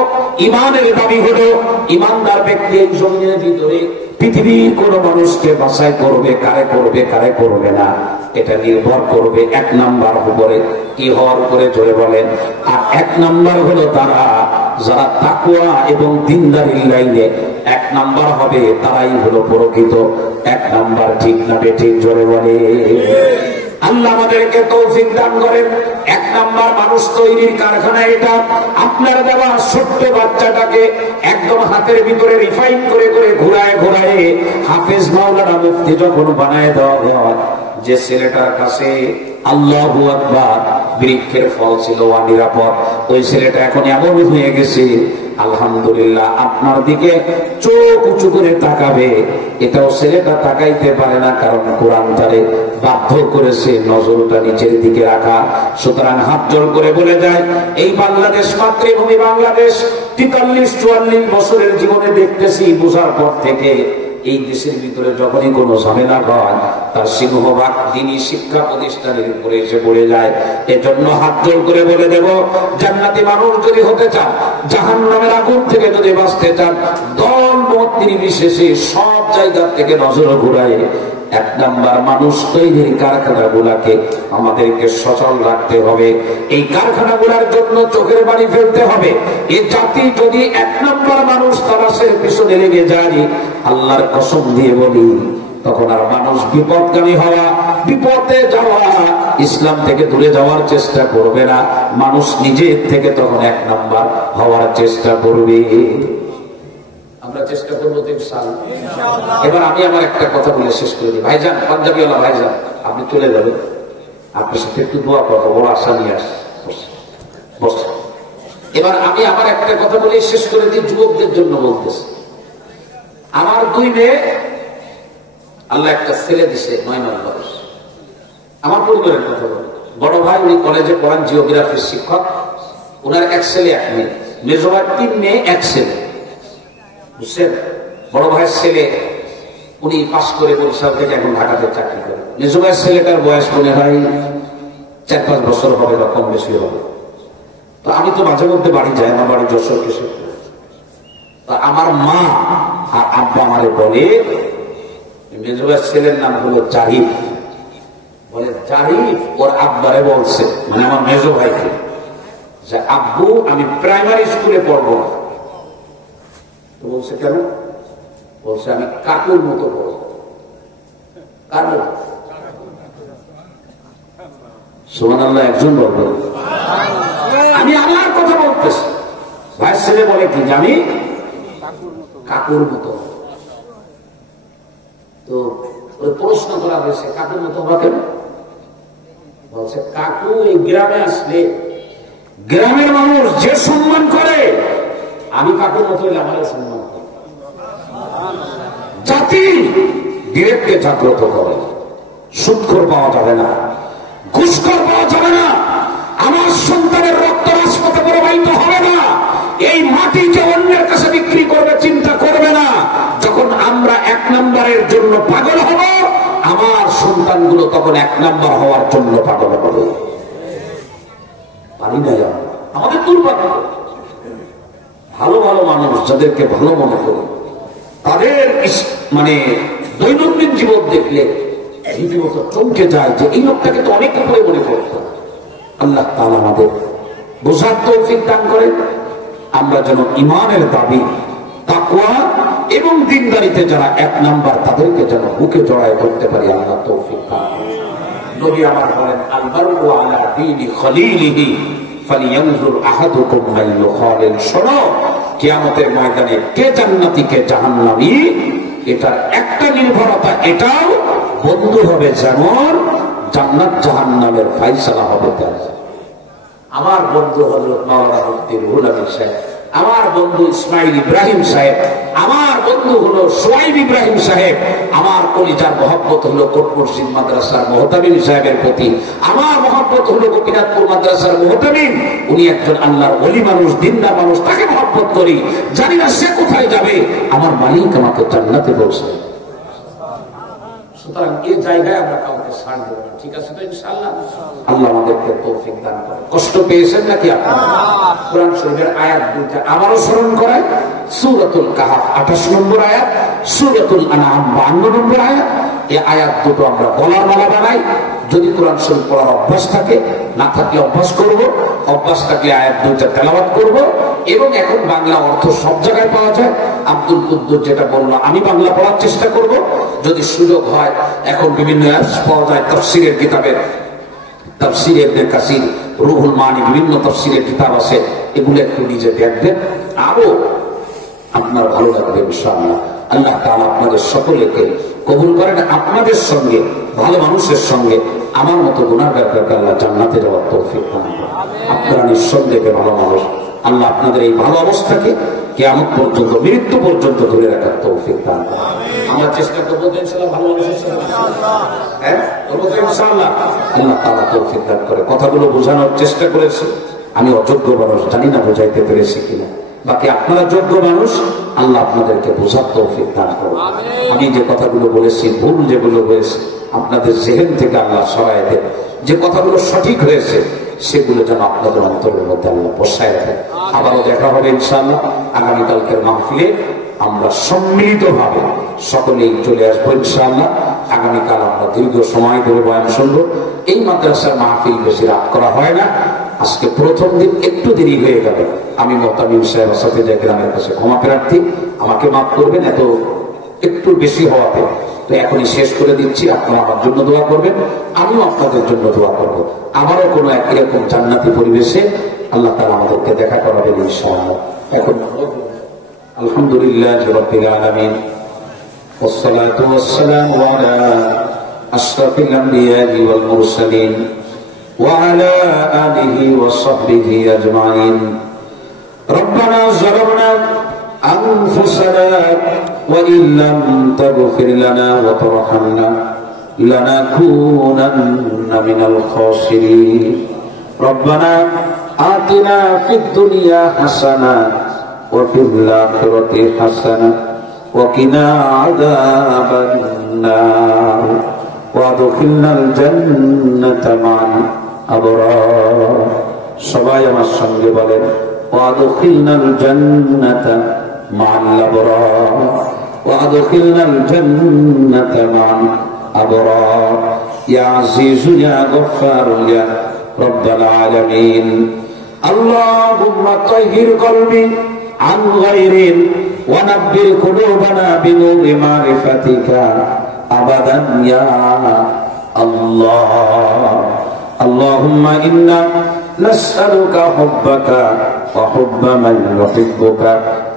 ইমানের দাবি হলো ইমানদার ব্যক্তি এই জমিনের ভিতরে পৃথিবীর কোন মানুষকে বাছাই করবে, কারে করবে কারে করবে না, এটা নির্ভর করবে এক নাম্বার উপরে। কি হওয়ার উপরে জোরে বলেন? আর এক নাম্বার হলো তারা যারা তাকওয়া এবং দিনদারির লাইনে এক নাম্বার হবে, তারাই হলো প্রকৃত এক নাম্বার। ঠিক না বেঠিক? জোরে বলে। আল্লাহ আমাদেরকে তৌফিক দান করেন। এক নাম্বার মানুষ তৈরির কারখানা এটা। আপনার দেওয়া ছোট্ট বাচ্চাটাকে একদম হাতের ভিতরে রিফাইন করে করে ঘুরায় ঘুরায় হাফেজ মাওলানা মুফতি যখন বানায় দেওয়া হয়, যে ছেলেটার কাছে আল্লাহু আকবার বৃক্ষের ফল ছিল অনিরাপদ, ওই ছেলেটা এখন এমন হয়ে গেছে আলহামদুলিল্লাহ আপনার দিকে চোখ উঁচু করে তাকাবে, এটাও ছেলেটা তাকাইতে পারে না, কারণ কোরআন তারে বাধ্য করেছে নজরটা নিচের দিকে রাখা। সুতরাং হাত জোড় করে বলে যায়, এই বাংলাদেশ মাতৃভূমি বাংলাদেশ 43-44 বছরের জীবনে দেখতেছি, বোঝার পর থেকে এই দেশের ভিতরে যখনই কোনো ঝামেলা হয় তার সিংহভাগ দিনী শিক্ষা প্রতিষ্ঠানের উপরে এসে পড়ে যায়। এজন্য হাত জোর করে বলে দেব, জান্নাতি মানুষ যদি হতে চান, জাহান্নামের আগুন থেকে যদি বাঁচতে চান, দল মত নির্বিশেষে সব জায়গা থেকে নজর ঘুরায় এক নাম্বার মানুষ তৈরির কারখানাগুলাকে আমাদেরকে সচল রাখতে হবে। এই কারখানাগুলার জন্য চোখের বাড়ি ফেলতে হবে। এই জাতি যদি এক নাম্বার মানুষ তালাশের পিছনে লেগে যায়, আল্লাহর কসম দিয়ে বলি, তখন আর মানুষ বিপদগামী হওয়া বিপদে যাওয়া, ইসলাম থেকে দূরে যাওয়ার চেষ্টা করবে না, মানুষ নিজের থেকে তখন 1 নাম্বার হওয়ার চেষ্টা করবে। আমরা চেষ্টা করবো তো ইনশাআল্লাহ। এবার আমি আমার একটা কথা বলে শেষ করে দিই। ভাইজান, পাঞ্জাবিওয়ালা ভাইজান, আপনি চলে যাবেন, আপনার সাথে একটু দোয়া করবো, বড় আশা নিয়ে আস। এবার আমি আমার একটা কথা বলে শেষ করে দিই, যুবকদের জন্য বলতেছি। আমার 2 মেয়ে, আল্লাহ একটা ছেলে দিছে 9 মাস বয়স। আমার পরিবারের কথা বলি, বড় ভাই উনি কলেজে পড়ান, জিওগ্রাফির শিক্ষক, ওনার 1 ছেলে 1 মেয়ে। মেজো ভাই 3 মেয়ে 1 ছেলে, বুঝছেন? বড় ভাইয়ের ছেলে উনি পাস করে বরিশাল থেকে এখন ঢাকাতে চাকরি করে। মেজো ভাইয়ের ছেলেটার বয়স মনে হয় 4-5 বছর হবে বা কম বেশি হবে। তো আমি তো মাঝে মধ্যে বাড়ি যাই, আমার বাড়ি যশোর কেশে। তা আমার মা আর আব্বা আমারে বলে, মেজো ভাইয়ের ছেলের নাম হলো জারিফ, বলে জারিফ ওর আব্বারে বলছে, মানে আমার মেজো ভাইকে, যে আব্বু আমি প্রাইমারি স্কুলে পড়বো। তো বলছে কেন? বলছে আমি কাকুর মতো পড়বো। কার মতো? সুবহানাল্লাহ, একজন বলবেন। আমি আমার কথা বলতেছি। ভাইয়ের ছেলে বলে কি, আমি কাকুর মতো। তো প্রশ্ন করা হয়েছে, কাকুর মতো হওয়া কেন? বলছে কাকু এই গ্রামে আসলে গ্রামের মানুষ যে সম্মান করে, আমি কাকুর মতো হলে আমার সম্মান করে। জাতি বিবেককে জাগ্রত করে। সুদখোর পাওয়া যাবে না, ঘুষখোর পাওয়া যাবে না, আমার সন্তানের রক্ত রাজপথে প্রবাহিত হবে না, এই মাটি যে অন্যের কাছে বিক্রি করবে চিন্তা করবে না। যখন আমরা 1 নম্বরের জন্য পাগল হব, আমার সন্তানগুলো তখন 1 নম্বর হওয়ার জন্য পাগল হবে। পারি না, আমাদের দুর্ভাগ্য। ভালো ভালো মানুষ যাদেরকে ভালো মনে করি, তাদের মানে দৈনন্দিন জীবন দেখলে রীতিমতো চমকে যায় যে এই লোকটাকে তো অনেক উপরে মনে করতো। আল্লাহ তাআলা আমাদের বোঝার তৌফিক দান করেন। আমরা যেন ইমানের দাবি, তাকওয়া এবং দিনদারিতে যারা 1 নাম্বার, তাদেরকে যেন বুকে জড়ায় করতে পারি। আল্লাহ তৌফিক দান করেন। নবী আমার বলেন, আল মারউ আলা দীনি খলিলিহি ফালিয়ানজুর আহাদুকুম মান ইউখালিল। শোনো, কিয়ামতের ময়দানে কে জান্নাতি কে জাহান্নামী, এটার একটা নির্ভরতা এটাও, বন্ধু হবে যেমন জান্নাত জাহান্নামের ফায়সালা হবে তেমন। আমার বন্ধু হযরত মাওলানা মুফতি রুহুল আমিন সাহেব, আমার বন্ধু ইসমাইল ইব্রাহিম সাহেব, আমার বন্ধু হলো সোয়াইব ইব্রাহিম সাহেব, আমার কলিজার মহব্বত হলো কোট মসজিদ মাদ্রাসার মুহতামিম সাহেবের প্রতি, আমার মহব্বত হলো গোপীনাথপুর মাদ্রাসার মুহতামিম। উনি একজন আল্লাহর ওলি মানুষ, দিনদার মানুষ, তাকে মহব্বত করি। জানি না সে কোথায় যাবে, আমার মালিক আমাকে জান্নাতে পৌঁছায়। সুতরাং এই জায়গায় আমরা কাউকে ছাড় দেব না, ঠিক আছে তো ইনশাআল্লাহ? আল্লাহ আমাদেরকে তৌফিক দান করেন। কষ্ট পেয়েছেন নাকি আপনারা? কোরআন শরীফের আয়াত 2টা আবারও স্মরণ করায়। সূরাতুল কাহাফ 28 নম্বর আয়াত, সূরাতুল আনআম 52 নম্বর আয়াত। এই আয়াত দুটো আমরা বলার মালা বানাই। যদি কোরআন শরীফ পড়ার অভ্যাস থাকে, না থাকলে অভ্যাস করব, অভ্যাস থাকলে আয়াত 2টা তেলাওয়াত করব। এবং এখন বাংলা অর্থ সব জায়গায় পাওয়া যায়। আব্দুল কুদ্দুস যেটা বললো, আমি বাংলা পড়ার চেষ্টা করব, যদি সুযোগ হয়। এখন বিভিন্ন অ্যাপস পাওয়া যায় তাফসীরের কিতাবের, তাফসীর ইবনে কাসির, রুহুল মানি, বিভিন্ন তাফসীরের কিতাব আছে, এগুলো একটু নিজে দেখবেন, আরো আপনার ভালো লাগবে ইনশাআল্লাহ। আল্লাহ তাআলা আপনাদের সকলকে কবুল করেন। আপনাদের সঙ্গে, ভালো মানুষের সঙ্গে আমার মতো গুনাহগারকে আল্লাহ জান্নাতে যাওয়ার তৌফিক দান করেন। আপনারা নিঃসন্দেহে ভালো মানুষ। আল্লাহ আপনাদের এই ভালো অবস্থাকে কিয়ামত পর্যন্ত, মৃত্যু পর্যন্ত ধরে রাখার তৌফিক দান করেন। আমরা চেষ্টা করবো ইনশাআল্লাহ ভালো মানুষের সঙ্গে, হ্যাঁ করবো তো ইনশাআল্লাহ। আল্লাহ তাআলা তৌফিক দান করে। কথাগুলো বোঝানোর চেষ্টা করেছি, আমি অযোগ্য মানুষ, জানি না বোঝাইতে পেরেছি কিনা। বাকি আপনারা যোগ্য মানুষ, আল্লাহ আপনাদেরকে বোঝার তৌফিক দান করুন। আমি যে কথাগুলো বলেছি, ভুল যেগুলো হয়েছে আপনাদের জেহেন থেকে আল্লাহ সরায় দেন। যে কথাগুলো সঠিক হয়েছে সেগুলো যেন আপনাদের অন্তরের মধ্যে আল্লাহ বসায় দেন। আবারও দেখা হবে ইনশাআল্লাহ আগামীকালকের মাহফিলে। আমরা সম্মিলিতভাবে সকলেই চলে আসবো ইনশাআল্লাহ। আগামীকাল আমরা দীর্ঘ সময় ধরে বয়ান শুনবো। এই মাদ্রাসার মাহফিল বেশি রাত করা হয় না। আজকে প্রথম দিন একটু দেরি হয়ে গেল। আমি মুহতামিম সাহেবের সাথে যে গ্রামের কাছে ক্ষমা প্রার্থী, আমাকে মাফ করবেন এত একটু বেশি হওয়াতে। তো এখনই শেষ করে দিচ্ছি, আপনারা আমার জন্য দোয়া করবেন, আমিও আপনাদের জন্য দোয়া করব। আমারও কোনো এরকম জান্নাতি পরিবেশে আল্লাহ তাআলা আমাদেরকে দেখা করাবেন ইনশাআল্লাহ। এখন আলহামদুলিল্লাহ রাব্বিল আলামিন والصلاة والسلام على أشرف الأنبياء والمرسلين وعلى آله وصحبه أجمعين. ربنا ظلمنا أنفسنا وإن لم تغفر لنا وترحمنا لنكونن من الخاسرين. ربنا آتنا في الدنيا حسنة وفي الآخرة حسنة وقنا عذاب النار وادخلنا الجنة مع الأبرار. সবাই আমার সঙ্গে বলেন وادخلنا الجنة مع الأبرار وادخلنا الجنة مع الأبرار يا عزيز يا غفار يا رب العالمين. اللهم طهر قلبي عن غير ونبر قلوبنا بنور معرفتك أبدا يا الله. اللهم إنا نسألك حبك وحب من يحبك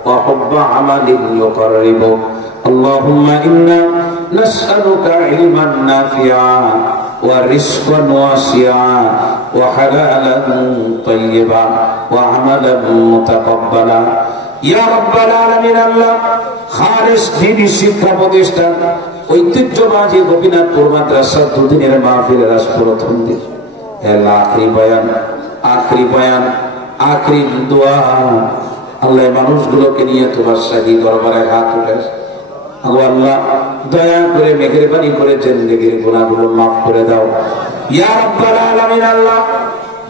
وحب عمل يقربك. اللهم إنا نسألك علما نافعا ورزقا واسعا وحلالا طيبا وعملا متقبلا يا رب العالمين. আল্লাহ খালিস দ্বীনি শিক্ষা প্রতিষ্ঠান ঐতিহ্যবাহী গোপীনাথপুর মাদ্রাসার দুদিনের মাহফিলের আজ প্রথম দিন। আখরি বয়ান আখরি দোয়া। আল্লাহ মানুষগুলোকে নিয়ে তোমার শাহী দরবারে হাত উঠেছে। আল্লাহ দয়া করে মেহেরবানি করে জিন্দেগির গুনাহগুলো মাফ করে দাও ইয়া রাব্বাল আলামিন। আল্লাহ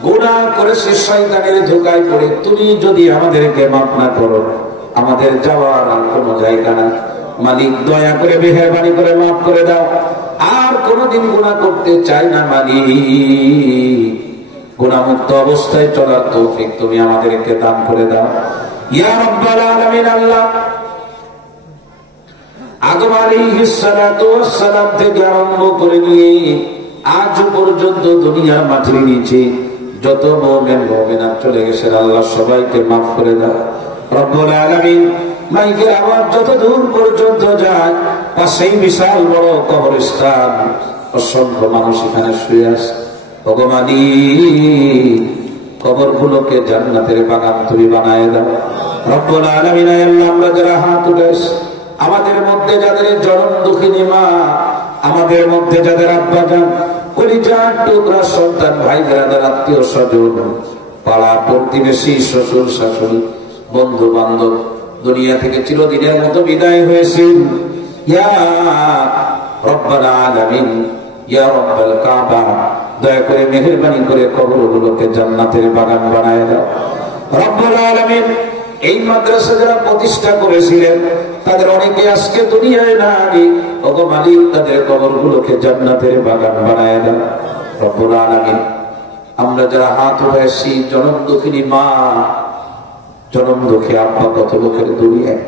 গুনাহ করেছে শয়তানের ধোঁকায় পড়ে, তুমি যদি আমাদেরকে মাফ না করো আমাদের যাওয়ার আর কোনো জায়গা না। মালিক দয়া করে মেহেরবানি করে মাফ করে দাও। আর কোনোদিন গুনাহ করতে চাই না মালিক। গুনাহমুক্ত অবস্থায় চলার তৌফিক তুমি আমাদেরকে দান করে দাও ইয়া রাব্বাল আলামিন। আল্লাহ আদম আলাইহিস সালাতু ওয়াস সালাম থেকে আরম্ভ করে নিয়ে আজ পর্যন্ত দুনিয়ার মাটির নিচে যত মুমিন মুমিনাত চলে গেছে আল্লাহ সবাইকে মাফ করে দাও রব্বুল আলামিন। মাইকের আওয়াজ যত দূর পর্যন্ত যায় পাশেই বিশাল বড় কবরস্থান, অসংখ্য মানুষ এখানে শুয়ে আছে। ভগবানী কবরগুলোকে জান্নাতের বাগান তুমি বানায় দাও রব্বুল আলামিন। আল্লাহ আমরা যারা হাত উঠাইছি আমাদের মধ্যে যাদের জনম দুঃখিনী মা, আমাদের মধ্যে যাদের আব্বা যান কলিজার টুকরা সন্তান ভাই বেরাদার আত্মীয় স্বজন পাড়া প্রতিবেশী শ্বশুর শাশুড়ি বন্ধু বান্ধব দুনিয়া থেকে চিরদিনের মতো বিদায় হয়েছেন ইয়া রব্বাল আলামিন ইয়া রব্বাল কাবা। দয়া করে মেহেরবানি করে কবরগুলোকে জান্নাতের বাগান বানায় দাও রব্বুল আলামিন। এই মাদ্রাসা যারা প্রতিষ্ঠা করেছিলেন তাদের অনেকে আজকে দুনিয়ায় নাই। ওগো মালিক তাদের কবরগুলোকে জান্নাতের বাগান বানায় দাও রব্বুল আলামিন। আমরা যারা হাত উঠাইছি জনম দুঃখিনী মা, জনম দুঃখী আব্বা, কত লোকের দুনিয়ায়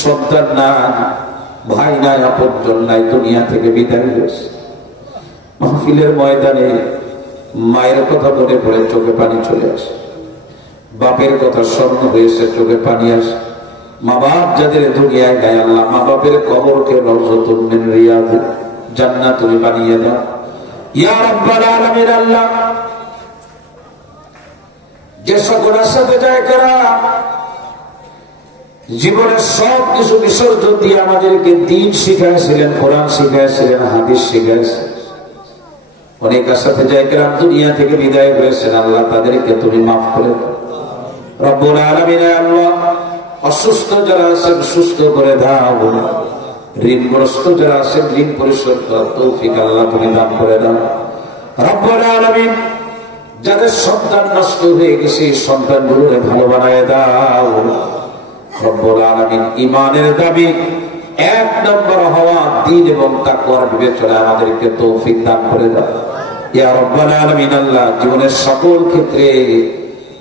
সন্তান নাই, ভাই নাই, আপনজন নাই, দুনিয়া থেকে বিদায় হয়েছে। মাহফিলের ময়দানে মায়ের কথা মনে পড়ে চোখে পানি চলে আসে, বাপের কথা স্মরণ হয়েছে চোখে পানি আসে। মা বাপ যাদের দুনিয়ায় নাই আল্লাহ মা বাপের কবরকে রওজাতুম মিন রিয়াদ জান্নাত তুমি বানিয়ে দাও ইয়া রাব্বাল আলামিন। আল্লাহ যে সকল সাথে যায় করা জীবনের সব কিছু বিসর্জন দিয়ে আমাদেরকে দ্বীন শিখাইছিলেন, কোরআন শিখাইছিলেন, হাদিস শিখাইছিলেন। অনেক সাথে যায় করা দুনিয়া থেকে বিদায় হয়েছেন আল্লাহ তাদেরকে তুমি মাফ করে দাও রব্বুল আলামিন। আল্লাহ অসুস্থ যারা আছেন সুস্থ করে দাও, ঋণগ্রস্ত যারা আছেন ঋণ পরিশোধ করার তৌফিক আল্লাহ তুমি দান করে দাও রব্বুল আলামিন। যাদের সন্তান নষ্ট হয়ে গেছে সন্তানগুলোরে ভালো বানায় দাও রব্বুল আলামিন। ঈমানের দাবি এক নম্বর হওয়া দ্বীন এবং তাকওয়ার বিবেচনা আমাদেরকে তৌফিক দান করে দাও ইয়া রাব্বাল আলামিন। আল্লাহ জীবনের সকল ক্ষেত্রে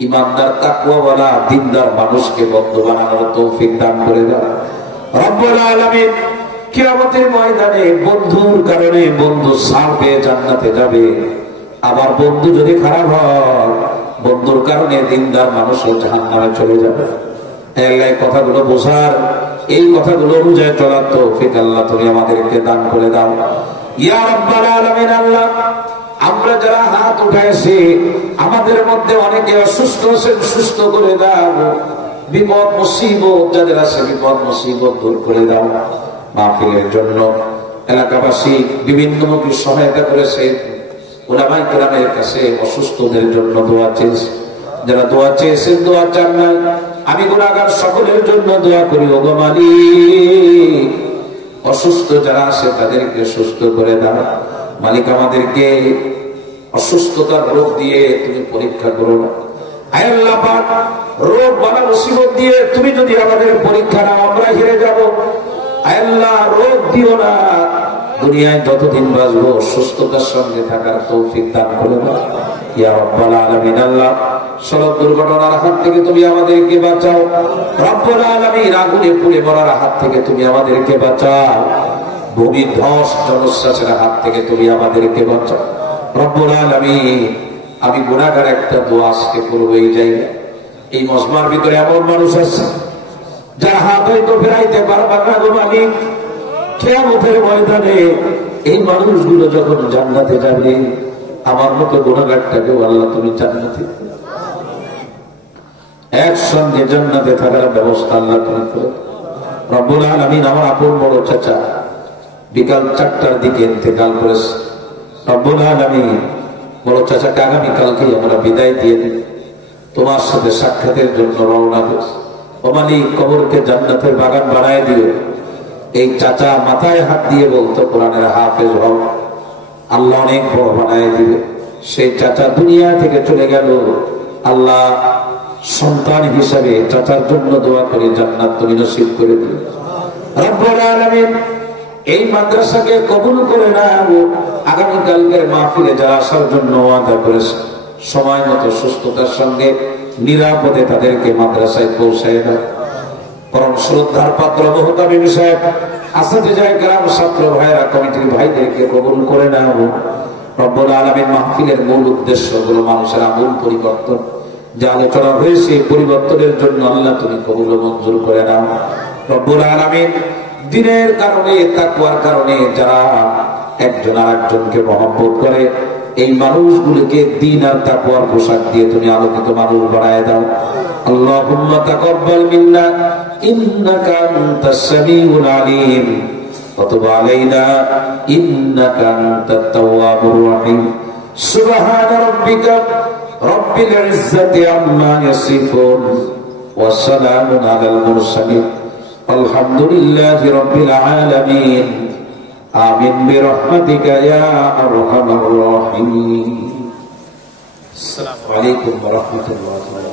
ইমানদার তাকওয়াওয়ালা দ্বীনদার মানুষকে বন্ধু বানানোর তৌফিক দান করে দাও রব্বুল আলামিন। কিয়ামতের ময়দানে বন্ধুর কারণে বন্ধু ছাড় পেয়ে জান্নাতে যাবে, আবার বন্ধু যদি খারাপ হয় বন্ধুর কারণে দিনদার মানুষও জাহান্নামে চলে যাবে। এই কথাগুলো বোঝার, এই কথাগুলো বুঝে চলার তৌফিক আল্লাহ তুমি আমাদেরকে দান করে দাও। ইয়া রাব্বাল আলামিন, আল্লাহ আমরা যারা হাত উঠাইছি আমাদের মধ্যে অনেকে অসুস্থ আছেন, সুস্থ করে দাও। বিপদ মুসিবত যাদের আছে বিপদ মুসিবত দূর করে দাও। মাহফিলের জন্য এলাকাবাসী বিভিন্নমুখী সহায়তা করেছে, উলামায়ে কেরামের কাছে অসুস্থদের জন্য দোয়া চেয়েছে, যারা দোয়া চেয়েছেন দোয়া চান নাই, আমি গুনাহগার সকলের জন্য দোয়া করি। ওগো মালিক, অসুস্থ যারা আছে তাদেরকে সুস্থ করে দাও। মালিক, আমাদেরকে অসুস্থতার রোগ দিয়ে তুমি পরীক্ষা করো না। আয় আল্লাহ পাক, রোগ বালা মুসিবত দিয়ে তুমি যদি আমাদের পরীক্ষা নাও আমরা হেরে যাব। আয় আল্লাহ, রোগ দিও না, দুনিয়ায় যতদিন বাঁচবো সুস্থতার সঙ্গে থাকার তৌফিক দান করে দাও। ইয়া রাব্বাল আলামিন, আল্লাহ সড়ক দুর্ঘটনার হাত থেকে তুমি আমাদেরকে বাঁচাও। রব্বুল আলামিন, আগুনে পুড়ে মরার হাত থেকে তুমি আমাদেরকে বাঁচাও। ভূমি ধস জলোচ্ছ্বাসের হাত থেকে তুমি আমাদেরকে বাঁচাও। রব্বুল আলামিন, আমি গুনাহগার একটা দোয়া আজকে করবই যাই। এই মজমার ভিতরে এমন মানুষ আছে যার হাত হয়তো ফেরাইতে পারবার না। গো মালিক, কিয়ামতের ময়দানে এই মানুষগুলো যখন জান্নাতে যাবে, আমার মতো গুনাহগারটাকেও আল্লাহ তুমি জান্নাতে একসঙ্গে জান্নাতে থাকার ব্যবস্থা আল্লাহ তুমি করো। রব্বুল আলামিন, আমার আপন বড় চাচা বিকাল 4টার দিকে ইন্তেকাল করেছে। রব্বুল আলামিন, বড় চাচাকে আগামীকালকে আমরা বিদায় দিয়ে দিই, তোমার সাথে সাক্ষাতের জন্য রওনা করেছি। ও মালিক, কবরকে জান্নাতের বাগান বানায় দিও। এই চাচা মাথায় হাত দিয়ে বলতো কোরআনের হাফেজ হও, আল্লাহ অনেক বড় বানায় দিবে। সেই চাচা দুনিয়া থেকে চলে গেল, আল্লাহ সন্তান হিসাবে চাচার জন্য দোয়া করে জান্নাত তুমি নসিব করে দিও। রব্বুল আলামিন, এই মাদ্রাসাকে কবুল করে নাও। আগামীকালকের মাহফিলে যারা আসার জন্য ওয়াদা করেছে সময় মতো সুস্থতার সঙ্গে নিরাপদে তাদেরকে মাদ্রাসায় পৌঁছায় দাও। পরম শ্রদ্ধার পাত্র মুহতামিম সাহেব, আসাতিজায়ে কেরাম, ছাত্র ভাইরা, কমিটির ভাইদেরকে কবুল করে নাও। রব্বুল আলামিন, মাহফিলের মূল উদ্দেশ্য হলো মানুষের আমূল পরিবর্তন। যা আলোচনা হয়েছে পরিবর্তনের জন্য আল্লাহ তুমি কবুল মঞ্জুর করে নাও। রব্বুল আলামিন, দিনের কারণে তাকওয়ার কারণে যারা একজন আরেকজনকে মহব্বত করে, এই মানুষগুলোকে দিন আর তাকওয়ার পোশাক দিয়ে তুমি আলোকিত মানুষ বানায় দাও। আল্লাহুম্মা তাকাব্বাল মিন্না ইন্নাকা আনতাস সামিউল আলিম ওয়া তুব আলাইনা ইন্নাকা আনতাত তাওয়াবুর রহিম। সুবহান রাব্বিকা রাব্বিল ইজ্জাতি আম্মা ইয়াসিফুন ওয়া সালামুন আলাল মুরসালিন আলহামদুলিল্লাহি রাব্বিল আলামিন। আমিন বিরহমাতিকা ইয়া আরহামার রাহিমিন। আসসালামু আলাইকুম ওয়া রাহমাতুল্লাহি ওয়া বারাকাতুহু।